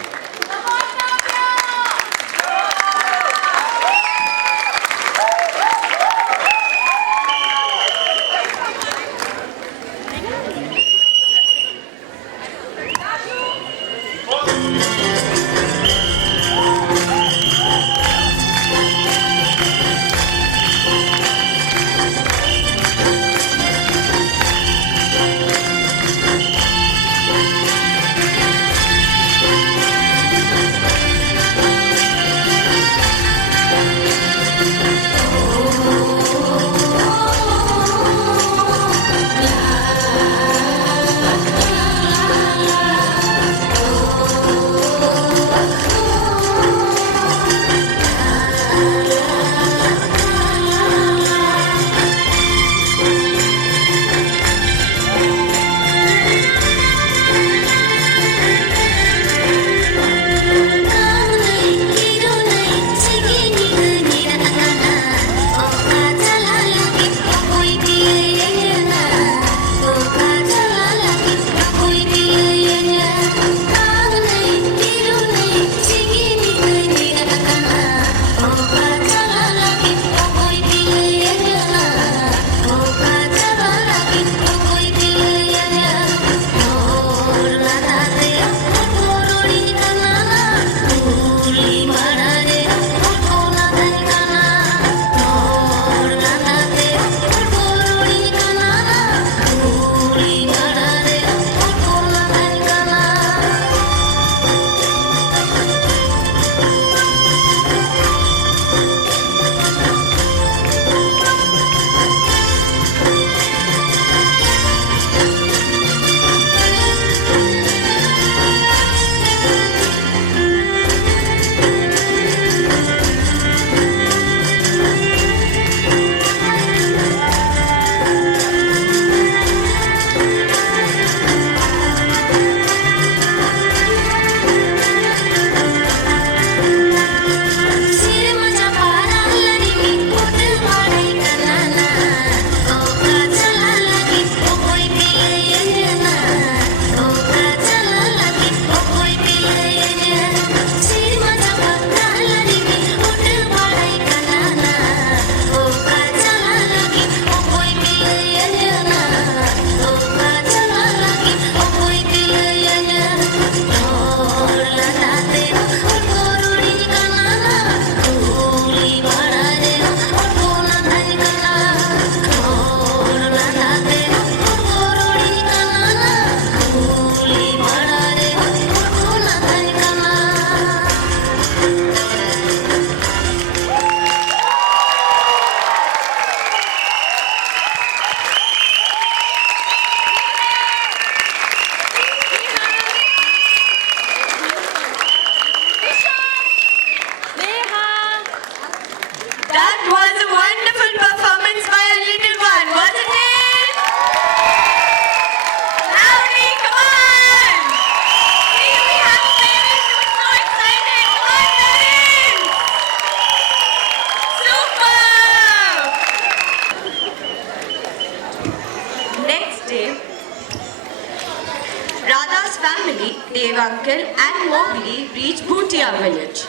family, Dev uncle and Mowgli reach Bhutia village.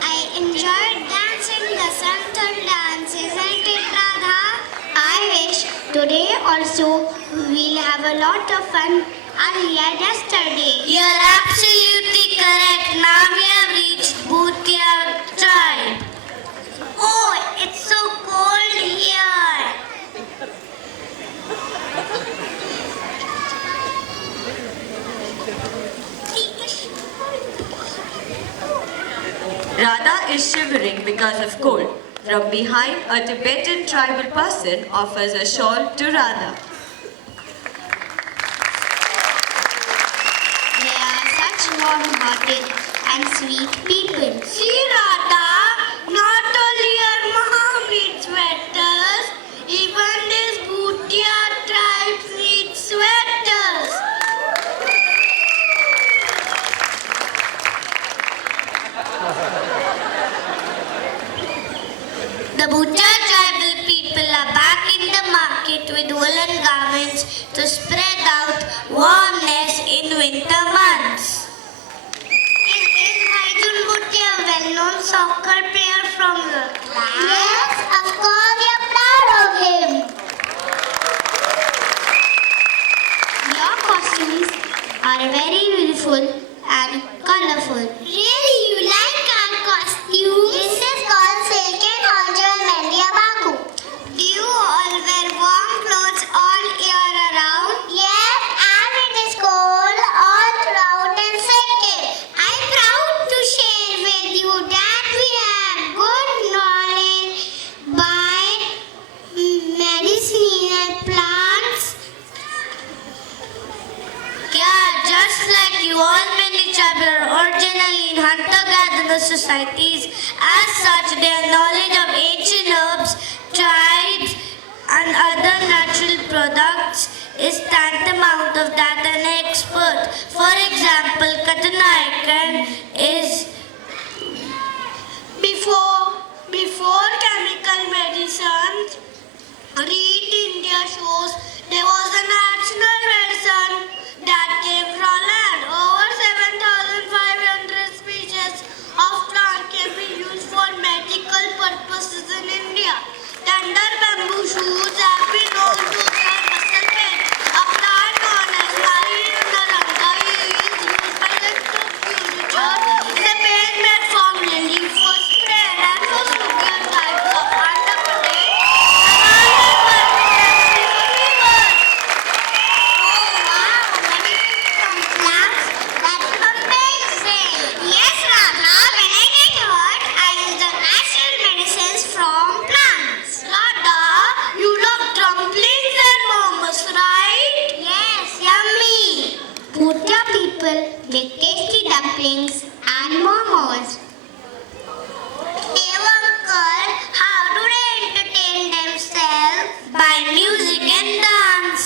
I enjoyed dancing the Santal dance, isn't it, Radha? I wish today also we'll have a lot of fun as we had yesterday. You're absolutely correct. Now we have reached Bhutia tribe. Oh, it's so cold here. Radha is shivering because of cold. From behind, a Tibetan tribal person offers a shawl to Radha. They are such warm-hearted and sweet people. See, Radha, not only your mom needs sweaters, even this Bhutia tribe needs sweaters. The Bhutia tribal people are back in the market with woolen garments to spread out warmness in winter months. Is Haijun Bhutia a well-known soccer player from the class? Yes, of course we are proud of him. Your costumes are very beautiful and colorful. Really, you like our costumes? This is called Silk and Honjo and Mendia Baku. Do you all wear warm clothes all year around? Yes, and it is cold all throughout in Sikkim. I'm proud to share with you that we have good knowledge by medicinal plants. Yeah, just like you, all many tribes are originally in hunter-gatherer societies. As such, their knowledge of ancient herbs, tribes, and other natural products is tantamount of that an expert. For example, Katanaikan is before chemical medicines. Read India shows there was a natural medicine that came from land. Over 7,500 species of plant can be used for medical purposes in India. Tender bamboo shoots have been known to cure muscle pain. A plant known as Marinaranka is used by electrocuture. Is a pain med formally for sprain and for sugar types of Andhra Pradesh. Make tasty dumplings and momos. Uncle, how do they entertain themselves? By music and dance.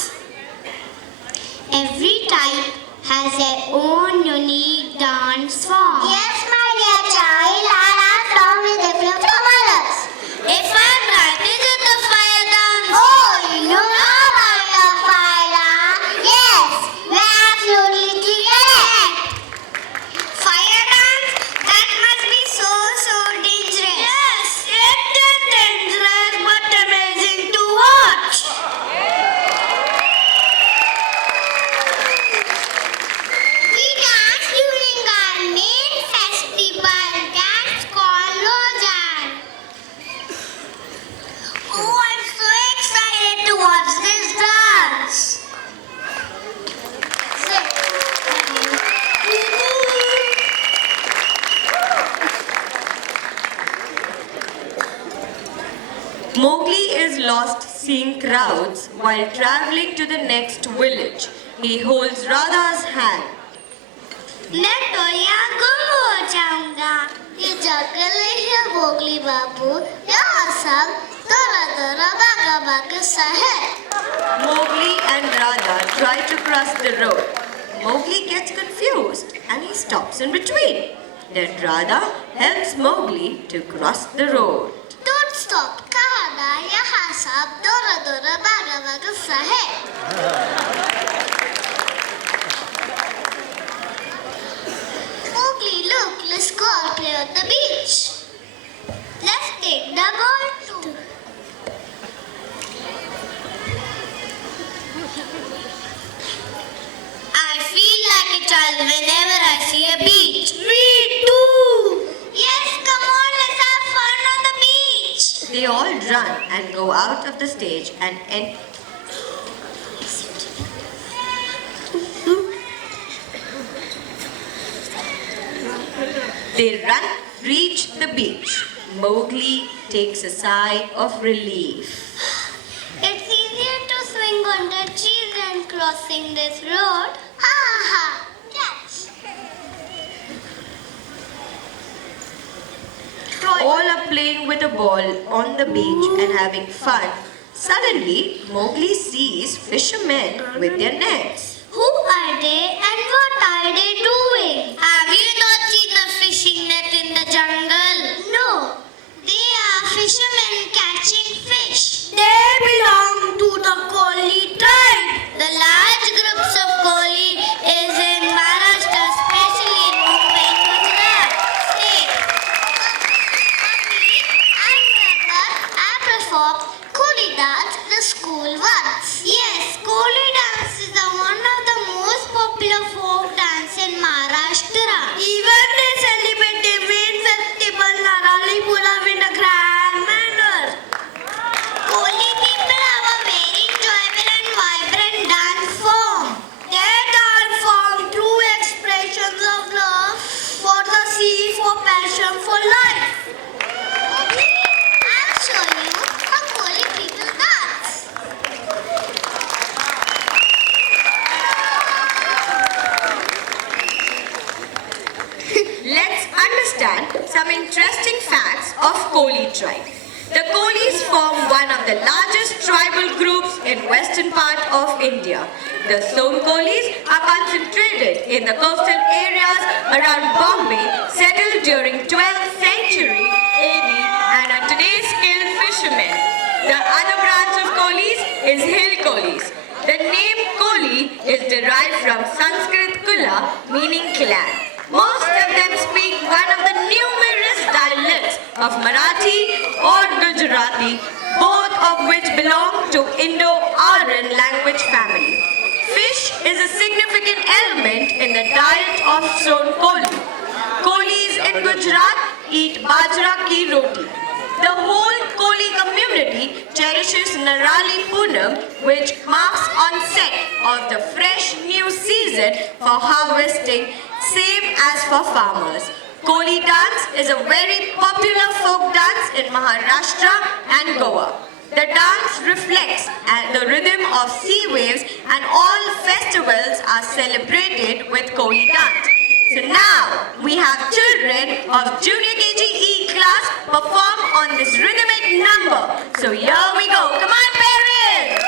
Every type has their own unique dance form. Yes, my dear child, our dance form is different from others. If I'm right, is it the fire dance? Oh, you know about the fire dance? Yes, we are absolutely correct. Fire dance? That must be so dangerous. Yes, it is dangerous but amazing to watch. We dance during our main festival that's called Lojan. Oh, I'm so excited to watch this dance. Mowgli is lost seeing crowds while traveling to the next village. He holds Radha's hand. मैं तो यहाँ गुम हो जाऊंगा। ये जंगल है Mowgli बाबू, यहाँ सब दौरा दौरा भागा भागा सा है। Mowgli and Radha try to cross the road. Mowgli gets confused and he stops in between. Then Radha helps Mowgli to cross the road. Don't stop, कहना यहाँ सब दौरा दौरा भागा भागा सा है। Mowgli, look, let's go out play on the beach. Let's take the boat too. I feel like a child whenever I see a beach. Me too. Yes, come on, let's have fun on the beach. They all run and go out of the stage and They run, reach the beach. Mowgli takes a sigh of relief. It's easier to swing on the trees than crossing this road. Ha ha! Catch! All are playing with a ball on the beach and having fun. Suddenly, Mowgli sees fishermen with their nets. Who are they and what are they doing? Have you not seen the fishing net in the jungle? No. They are fishermen catching fish. They belong to the Koli tribe. The large groups of Koli is in Maharashtra, especially in Mumbai, Gujarat state. I remember I performed Koli dance in the school once. Yes, Koli dance is one of the most popular folk dance in Maharashtra. Even they celebrate the main festival Narali Purav in a grand manner. Koli people have a very enjoyable and vibrant dance form. Their dance form true expressions of love for the sea, for passion, for life. I'll show you how Koli people dance. Let's understand some interesting facts of Koli tribe. The Kolis form one of the largest tribal groups in western part of India. The Son Kolis are concentrated in the coastal areas around Bombay, settled during 12th century AD and are today skilled fishermen. The other branch of Kolis is Hill Kolis. The name Koli is derived from Sanskrit Kula, meaning clan. Most of them speak one of the numerous dialects of Marathi or Gujarati, both of which belong to Indo-Aryan language family. Fish is a significant element in the diet of Son Koli. Kolis in Gujarat eat bajra ki roti. The whole Koli community cherishes Narali Punam, which marks onset of the fresh new season for harvesting, same as for farmers. Koli dance is a very popular folk dance in Maharashtra and Goa. The dance reflects the rhythm of sea waves and all festivals are celebrated with Koli dance. So now we have children of Junior KG E class perform on this rhythmic number. So here we go. Come on, parents!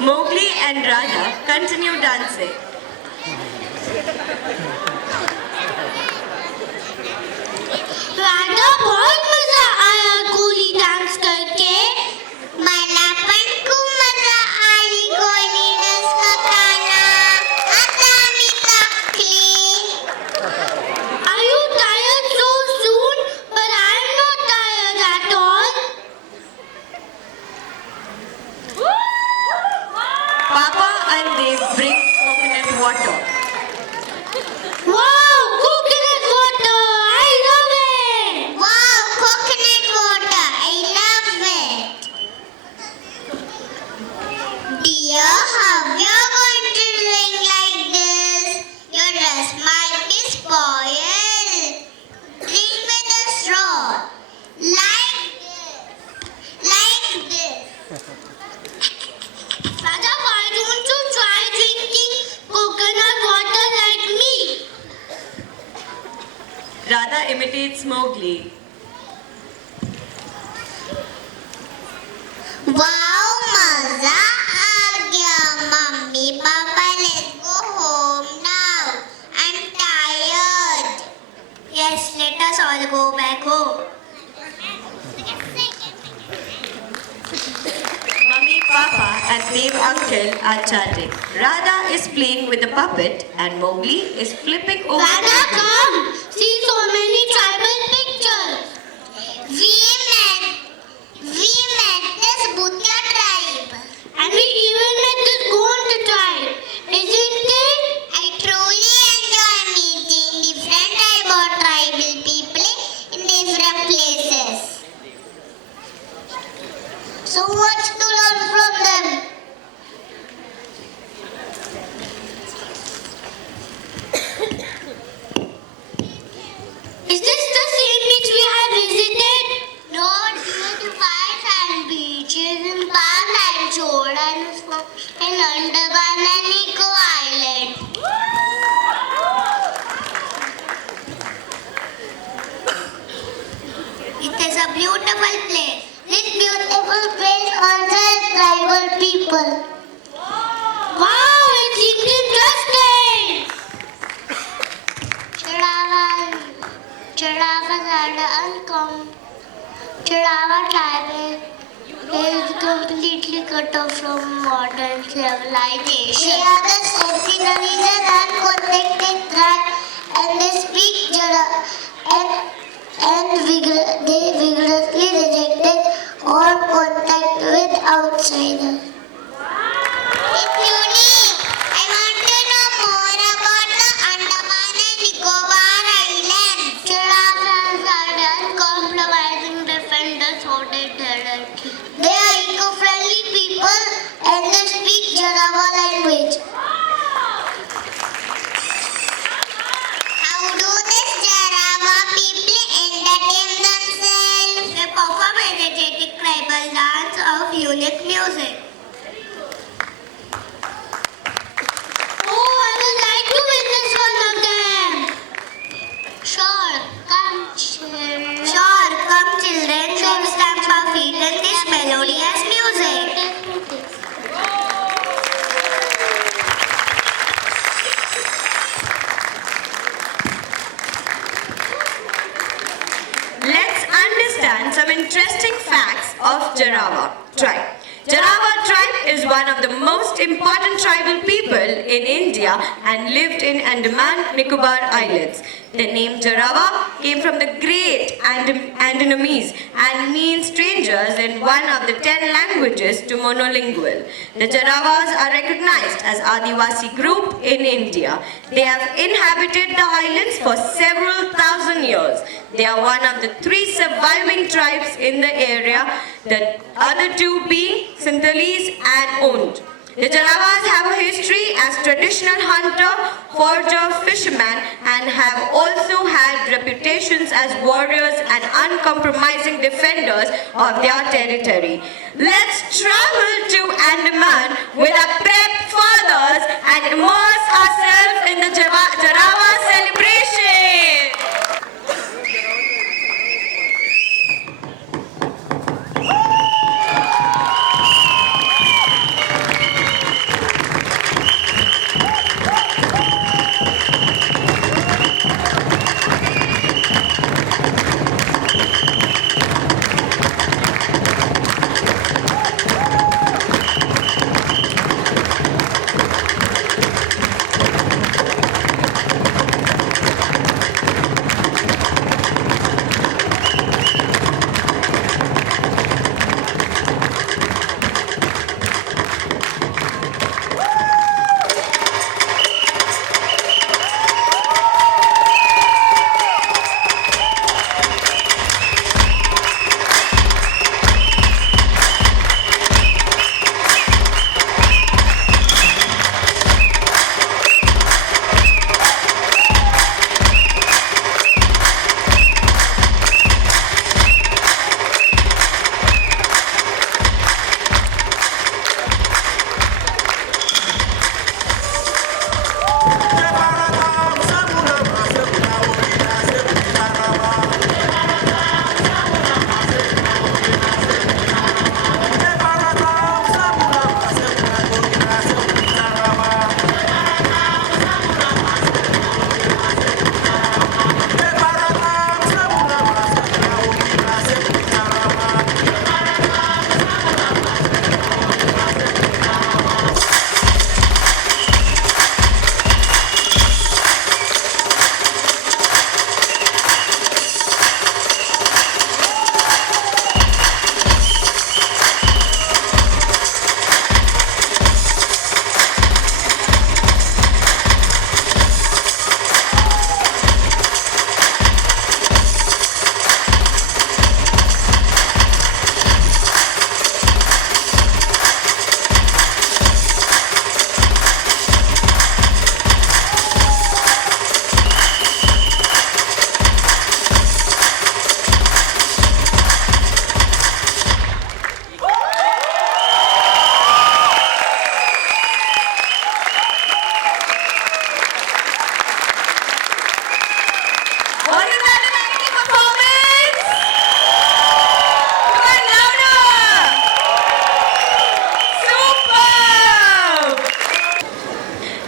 Mowgli and Radha continue dancing. Radha बहुत मजा आया Koli dance करके मला पण खूप मजा आली Koli dance करताना आता मी थकली Are you tired so soon? But I'm not tired at all. Papa and Dev bring coconut water. Wow, coconut water! I love it! Wow, coconut water! I love it! Dear, how you're going to drink like this? Your dress might be spoiled. Drink with a straw. Like this. Radha, why don't you try drinking coconut water like me? Radha imitates Mowgli. Wow, मजा आ गया mummy papa let's go home now. I'm tired. Yes, let us all go back home. Mummy, Papa and Dev uncle are chatting. Radha is playing with the puppet and Mowgli is flipping over Radha, the come! See so many tribal pictures. We met this Bhutia tribe. And we even met this Gonda tribe. Isn't it? I truly enjoy meeting different type of tribal people in different places. So what's to learn from them? Is this the same beach we have visited? No, due to fire and beaches in Palm and Jordan and Andaman and Nico Island. It is a beautiful place. This beautiful place concerns tribal people. Wow, it seems interesting. Chadawa tribe is completely cut off from modern civilization. They are the centuries and unprotected tribe and they speak they vigorously rejected all contact with outsiders. It's unique. I want to know more about the Andaman and Nicobar Islands. Giraffes are uncompromising defenders of their territory. They are eco-friendly people and they speak Jarawa language. How do these Jarawa people entertain themselves? They perform energetic tribal dance of unique music. Oh, I would like to witness one of them. Sure, come children. Don't stamp our feet in this melodious music. Let's understand some interesting facts of Jarawa tribe. Jarawa tribe is one of the most important tribal people in India and lived in Andaman Nicobar Islands. The name Jarawa came from the great Andamanese and means strangers in one of the 10 languages to monolingual. The Jarawas are recognized as Adivasi group in India. They have inhabited the islands for several thousand years. They are one of the 3 surviving tribes in the area, the other 2 being Santhalese and Ond. The Jarawas have a history as traditional hunter, forger, fishermen and have also had reputations as warriors and uncompromising defenders of their territory. Let's travel to Andaman with our prep fathers and immerse ourselves in the Jarawa celebration.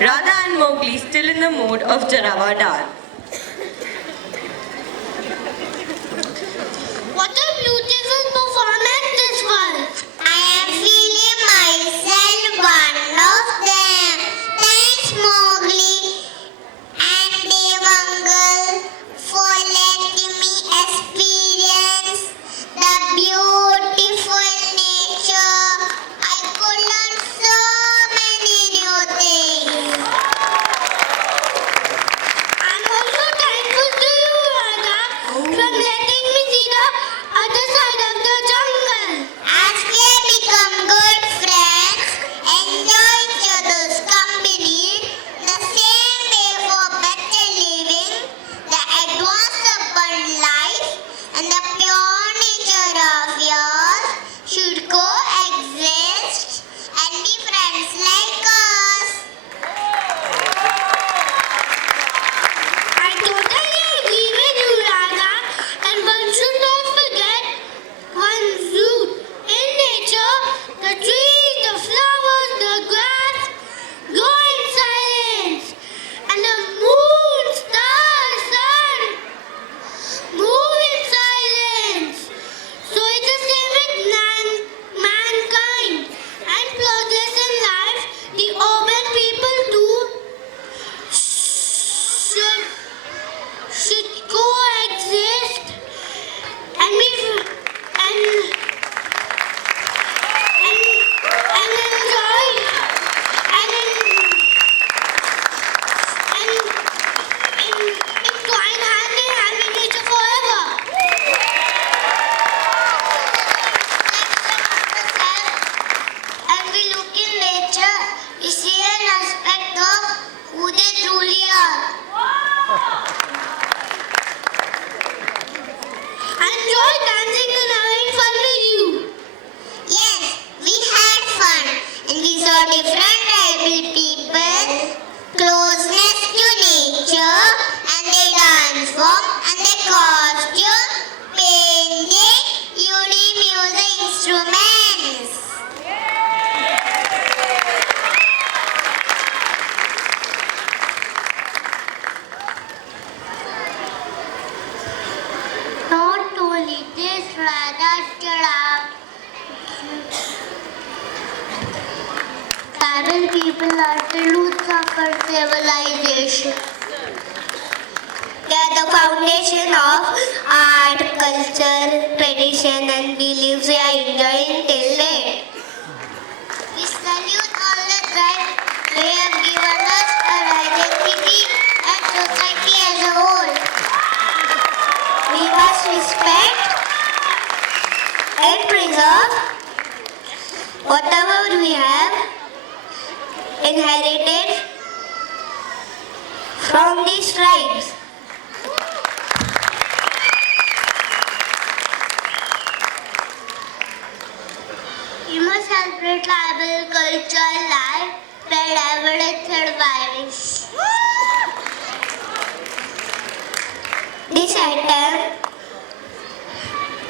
Radha and Mowgli still in the mood of Jarawa Dal. What a beautiful performance this was. I am feeling myself one of them. Thanks Mowgli and Devangal for letting me experience the beautiful nature. I could learn so many new things. I'm also thankful to you, Radha, for letting me see the other side of the jungle. As we become good friends, enjoy each other's company, the same way for better living, the advanced urban life, and the pure nature of yours should coexist and be friends like us. I totally agree with you, Radha. And one should not forget one's root. In nature, the trees, the flowers, the grass grow in silence. And the moon, stars, sun move in silence. So it's the same with mankind. And progress in life, the urban people too should coexist and be and enjoy and entwine hand in hand with nature forever. As we look in nature, we see an aspect of who they truly are. I enjoyed dancing and having fun with you. Yes, we had fun and we saw different tribal people, closeness to nature and their dance form and their costume, painting, unique music instruments. Not only this, Radha tribal people are the roots of our civilization. They are the foundation of art, culture, tradition and beliefs we are enjoying till date. We salute all the tribes. They have given us our identity and society as a whole. We must respect and preserve whatever we have inherited from these tribes. We must celebrate tribal culture life wherever it survives. This item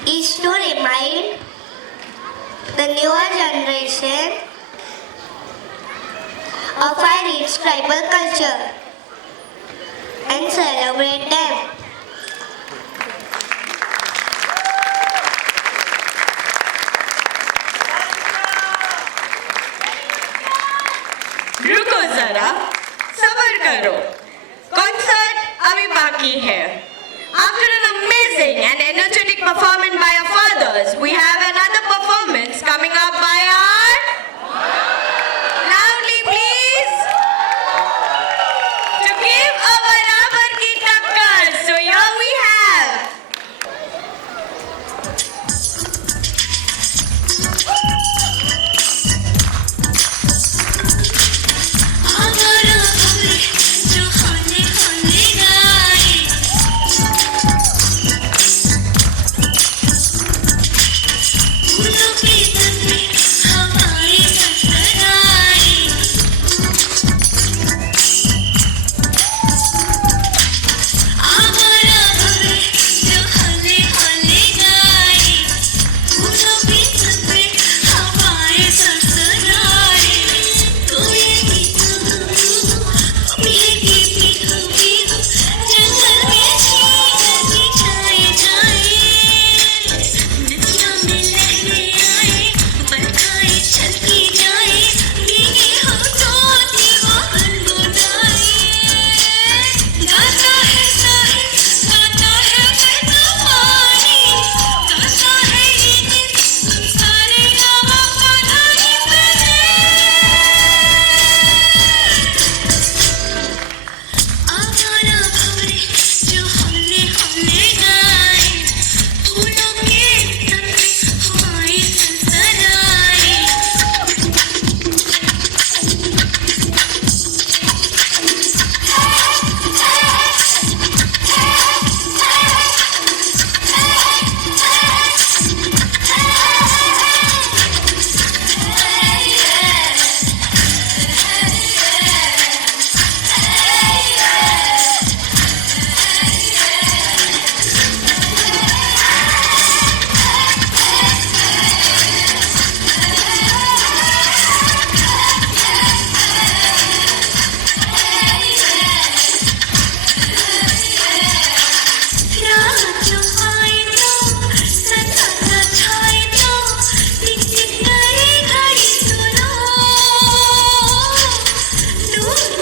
is to remind the newer generation of our rich tribal culture and celebrate them. रुको जरा, सबर करो. Concert अभी बाकी है. After an amazing and energetic performance by our fathers, we have another performance coming up by our... Loudly please! To give a barabar ki takkar. So here we have... Fools of reason,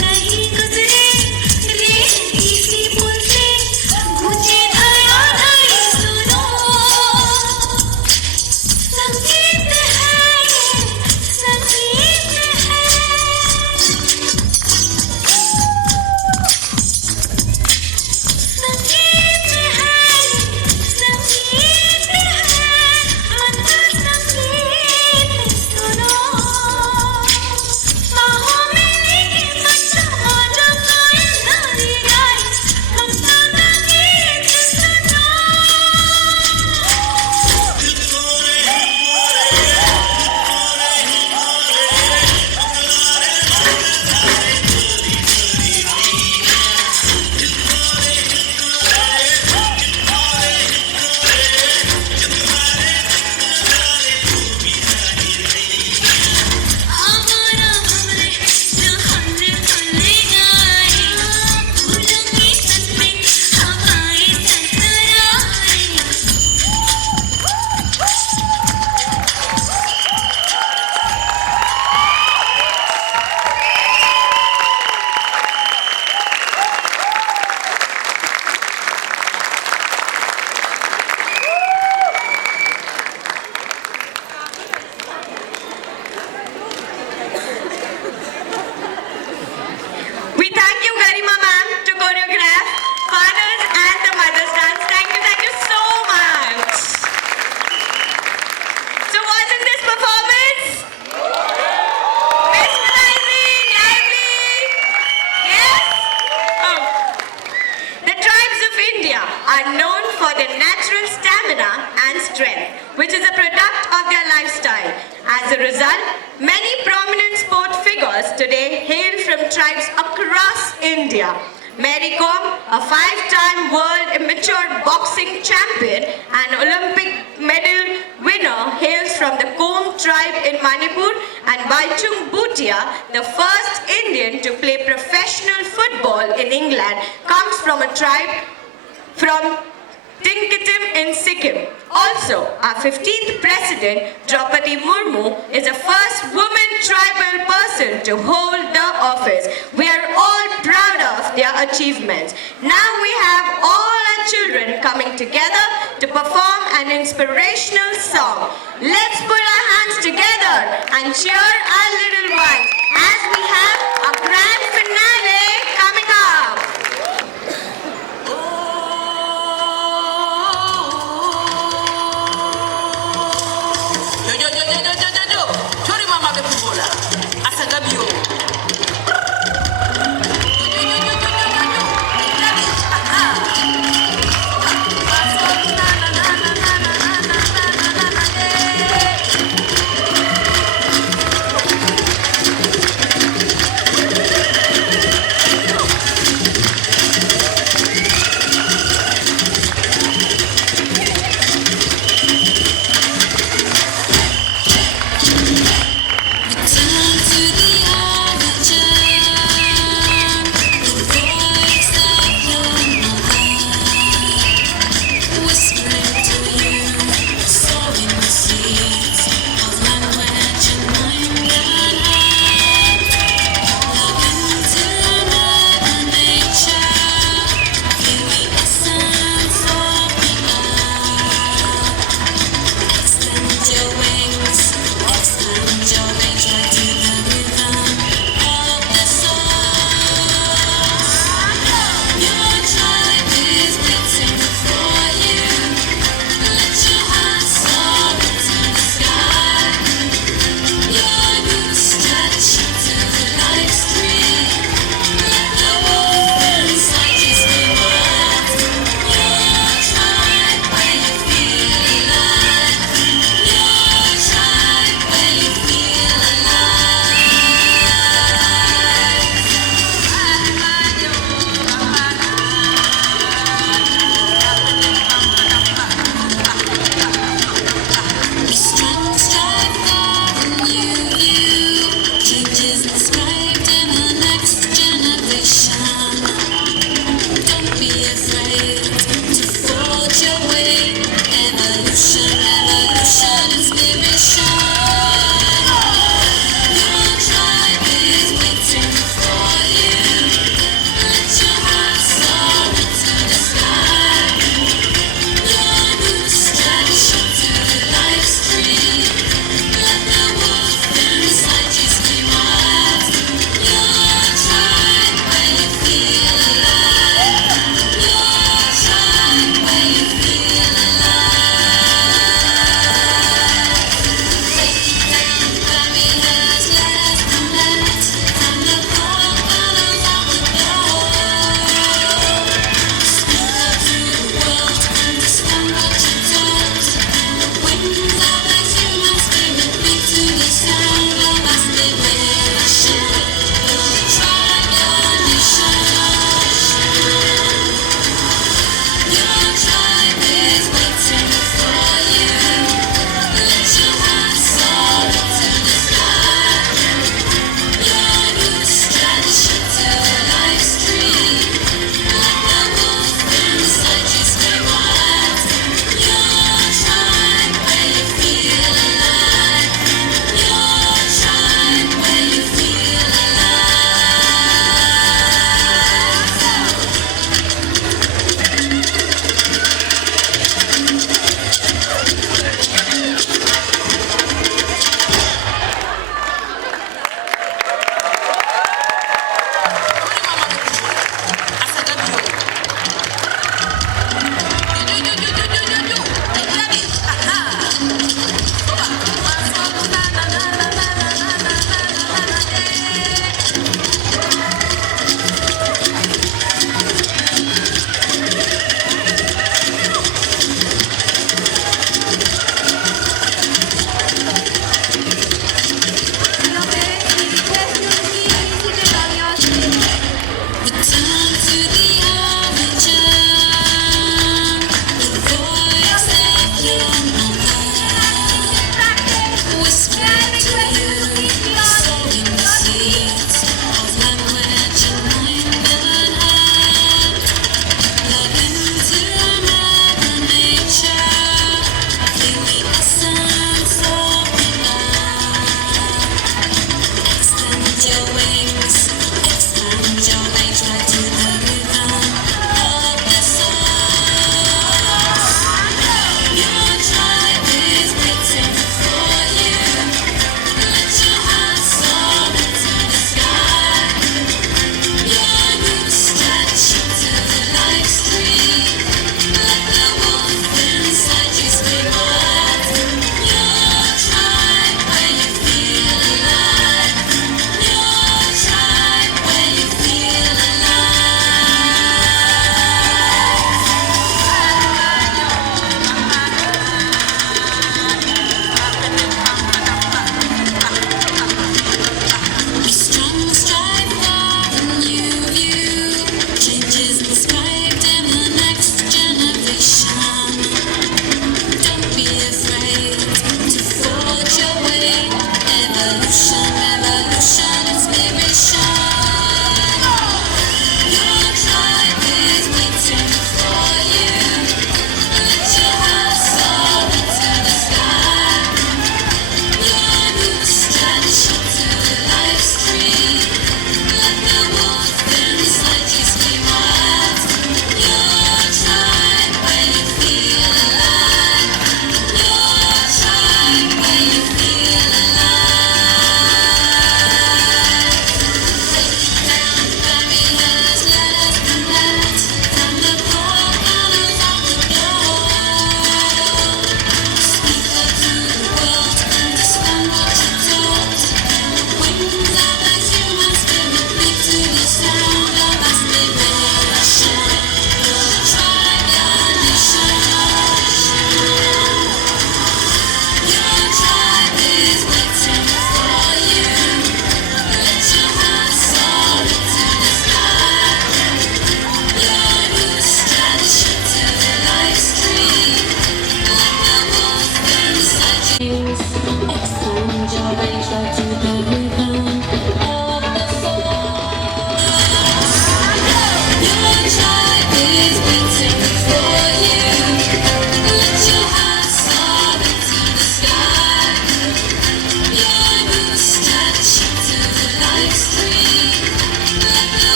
नहीं गुजरे रे किसी पुल से मुझे धड़ा धड़ी सुनो संगीत है संगीत है संगीत है संगीत है मतलब संगीत सुनो बाहों में लेके बच्चा आजा गाए नारी गाए हम सदा गीत सुनो हमारा हमरे जो हमने हमने गाए फूलों के तन में हवाएं सरसराए We thank you, Garima ma'am, to choreograph fathers and the mothers dance. Thank you so much. So wasn't this performance mesmerizing, lively? Yes? Oh. The tribes of India are known for their natural stamina and strength, which is a product of their lifestyle. As a result, many prominent sport figures today hail from tribes across India. Mary Kom, a 5-time world immature boxing champion and Olympic medal winner, hails from the Kom tribe in Manipur, and Baichung Bhutia, the first Indian to play professional football in England, comes from a tribe from Tinkitim in Sikkim. Also, our 15th president, Draupadi Murmu, is the first woman tribal person to hold the office. We are all proud of their achievements. Now we have all our children coming together to perform an inspirational song. Let's put our hands together and cheer our little ones as we have a grand finale coming up. Yo, chori mama be kubola. Asa gabio.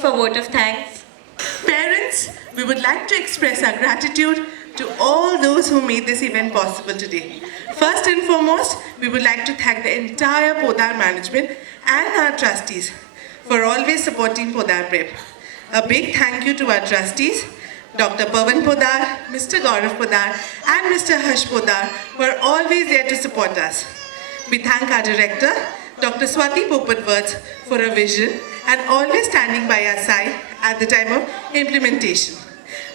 for vote of thanks. Parents, we would like to express our gratitude to all those who made this event possible today. First and foremost, we would like to thank the entire Podar management and our trustees for always supporting Podar Prep. A big thank you to our trustees, Dr. Pavan Podar, Mr. Gaurav Podar, and Mr. Harsh Podar, who are always there to support us. We thank our director, Dr. Swati Popatwarth, for her vision and always standing by our side at the time of implementation.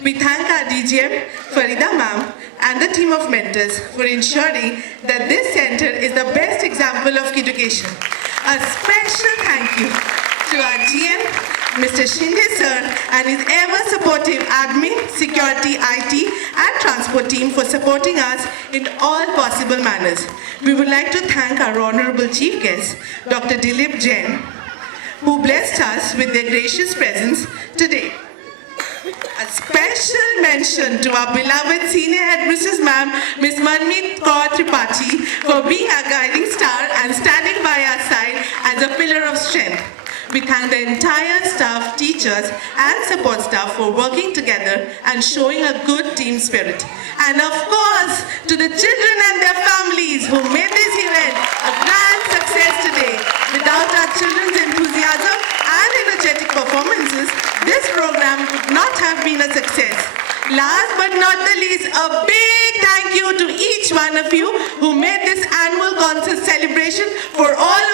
We thank our DGM, Farida Ma'am, and the team of mentors for ensuring that this center is the best example of education. A special thank you to our GM, Mr. Shinde sir, and his ever-supportive admin, security, IT, and transport team for supporting us in all possible manners. We would like to thank our honorable chief guest, Dr. Dilip Jain, who blessed us with their gracious presence today. A special mention to our beloved senior headmistress ma'am, Ms. Manmeet Kaur Tripathi, for being our guiding star and standing by our side as a pillar of strength. We thank the entire staff, teachers, and support staff for working together and showing a good team spirit. And of course, to the children and their families who made this event a grand success today. Without our children's enthusiasm and energetic performances, this program would not have been a success. Last but not the least, a big thank you to each one of you who made this annual concert celebration for all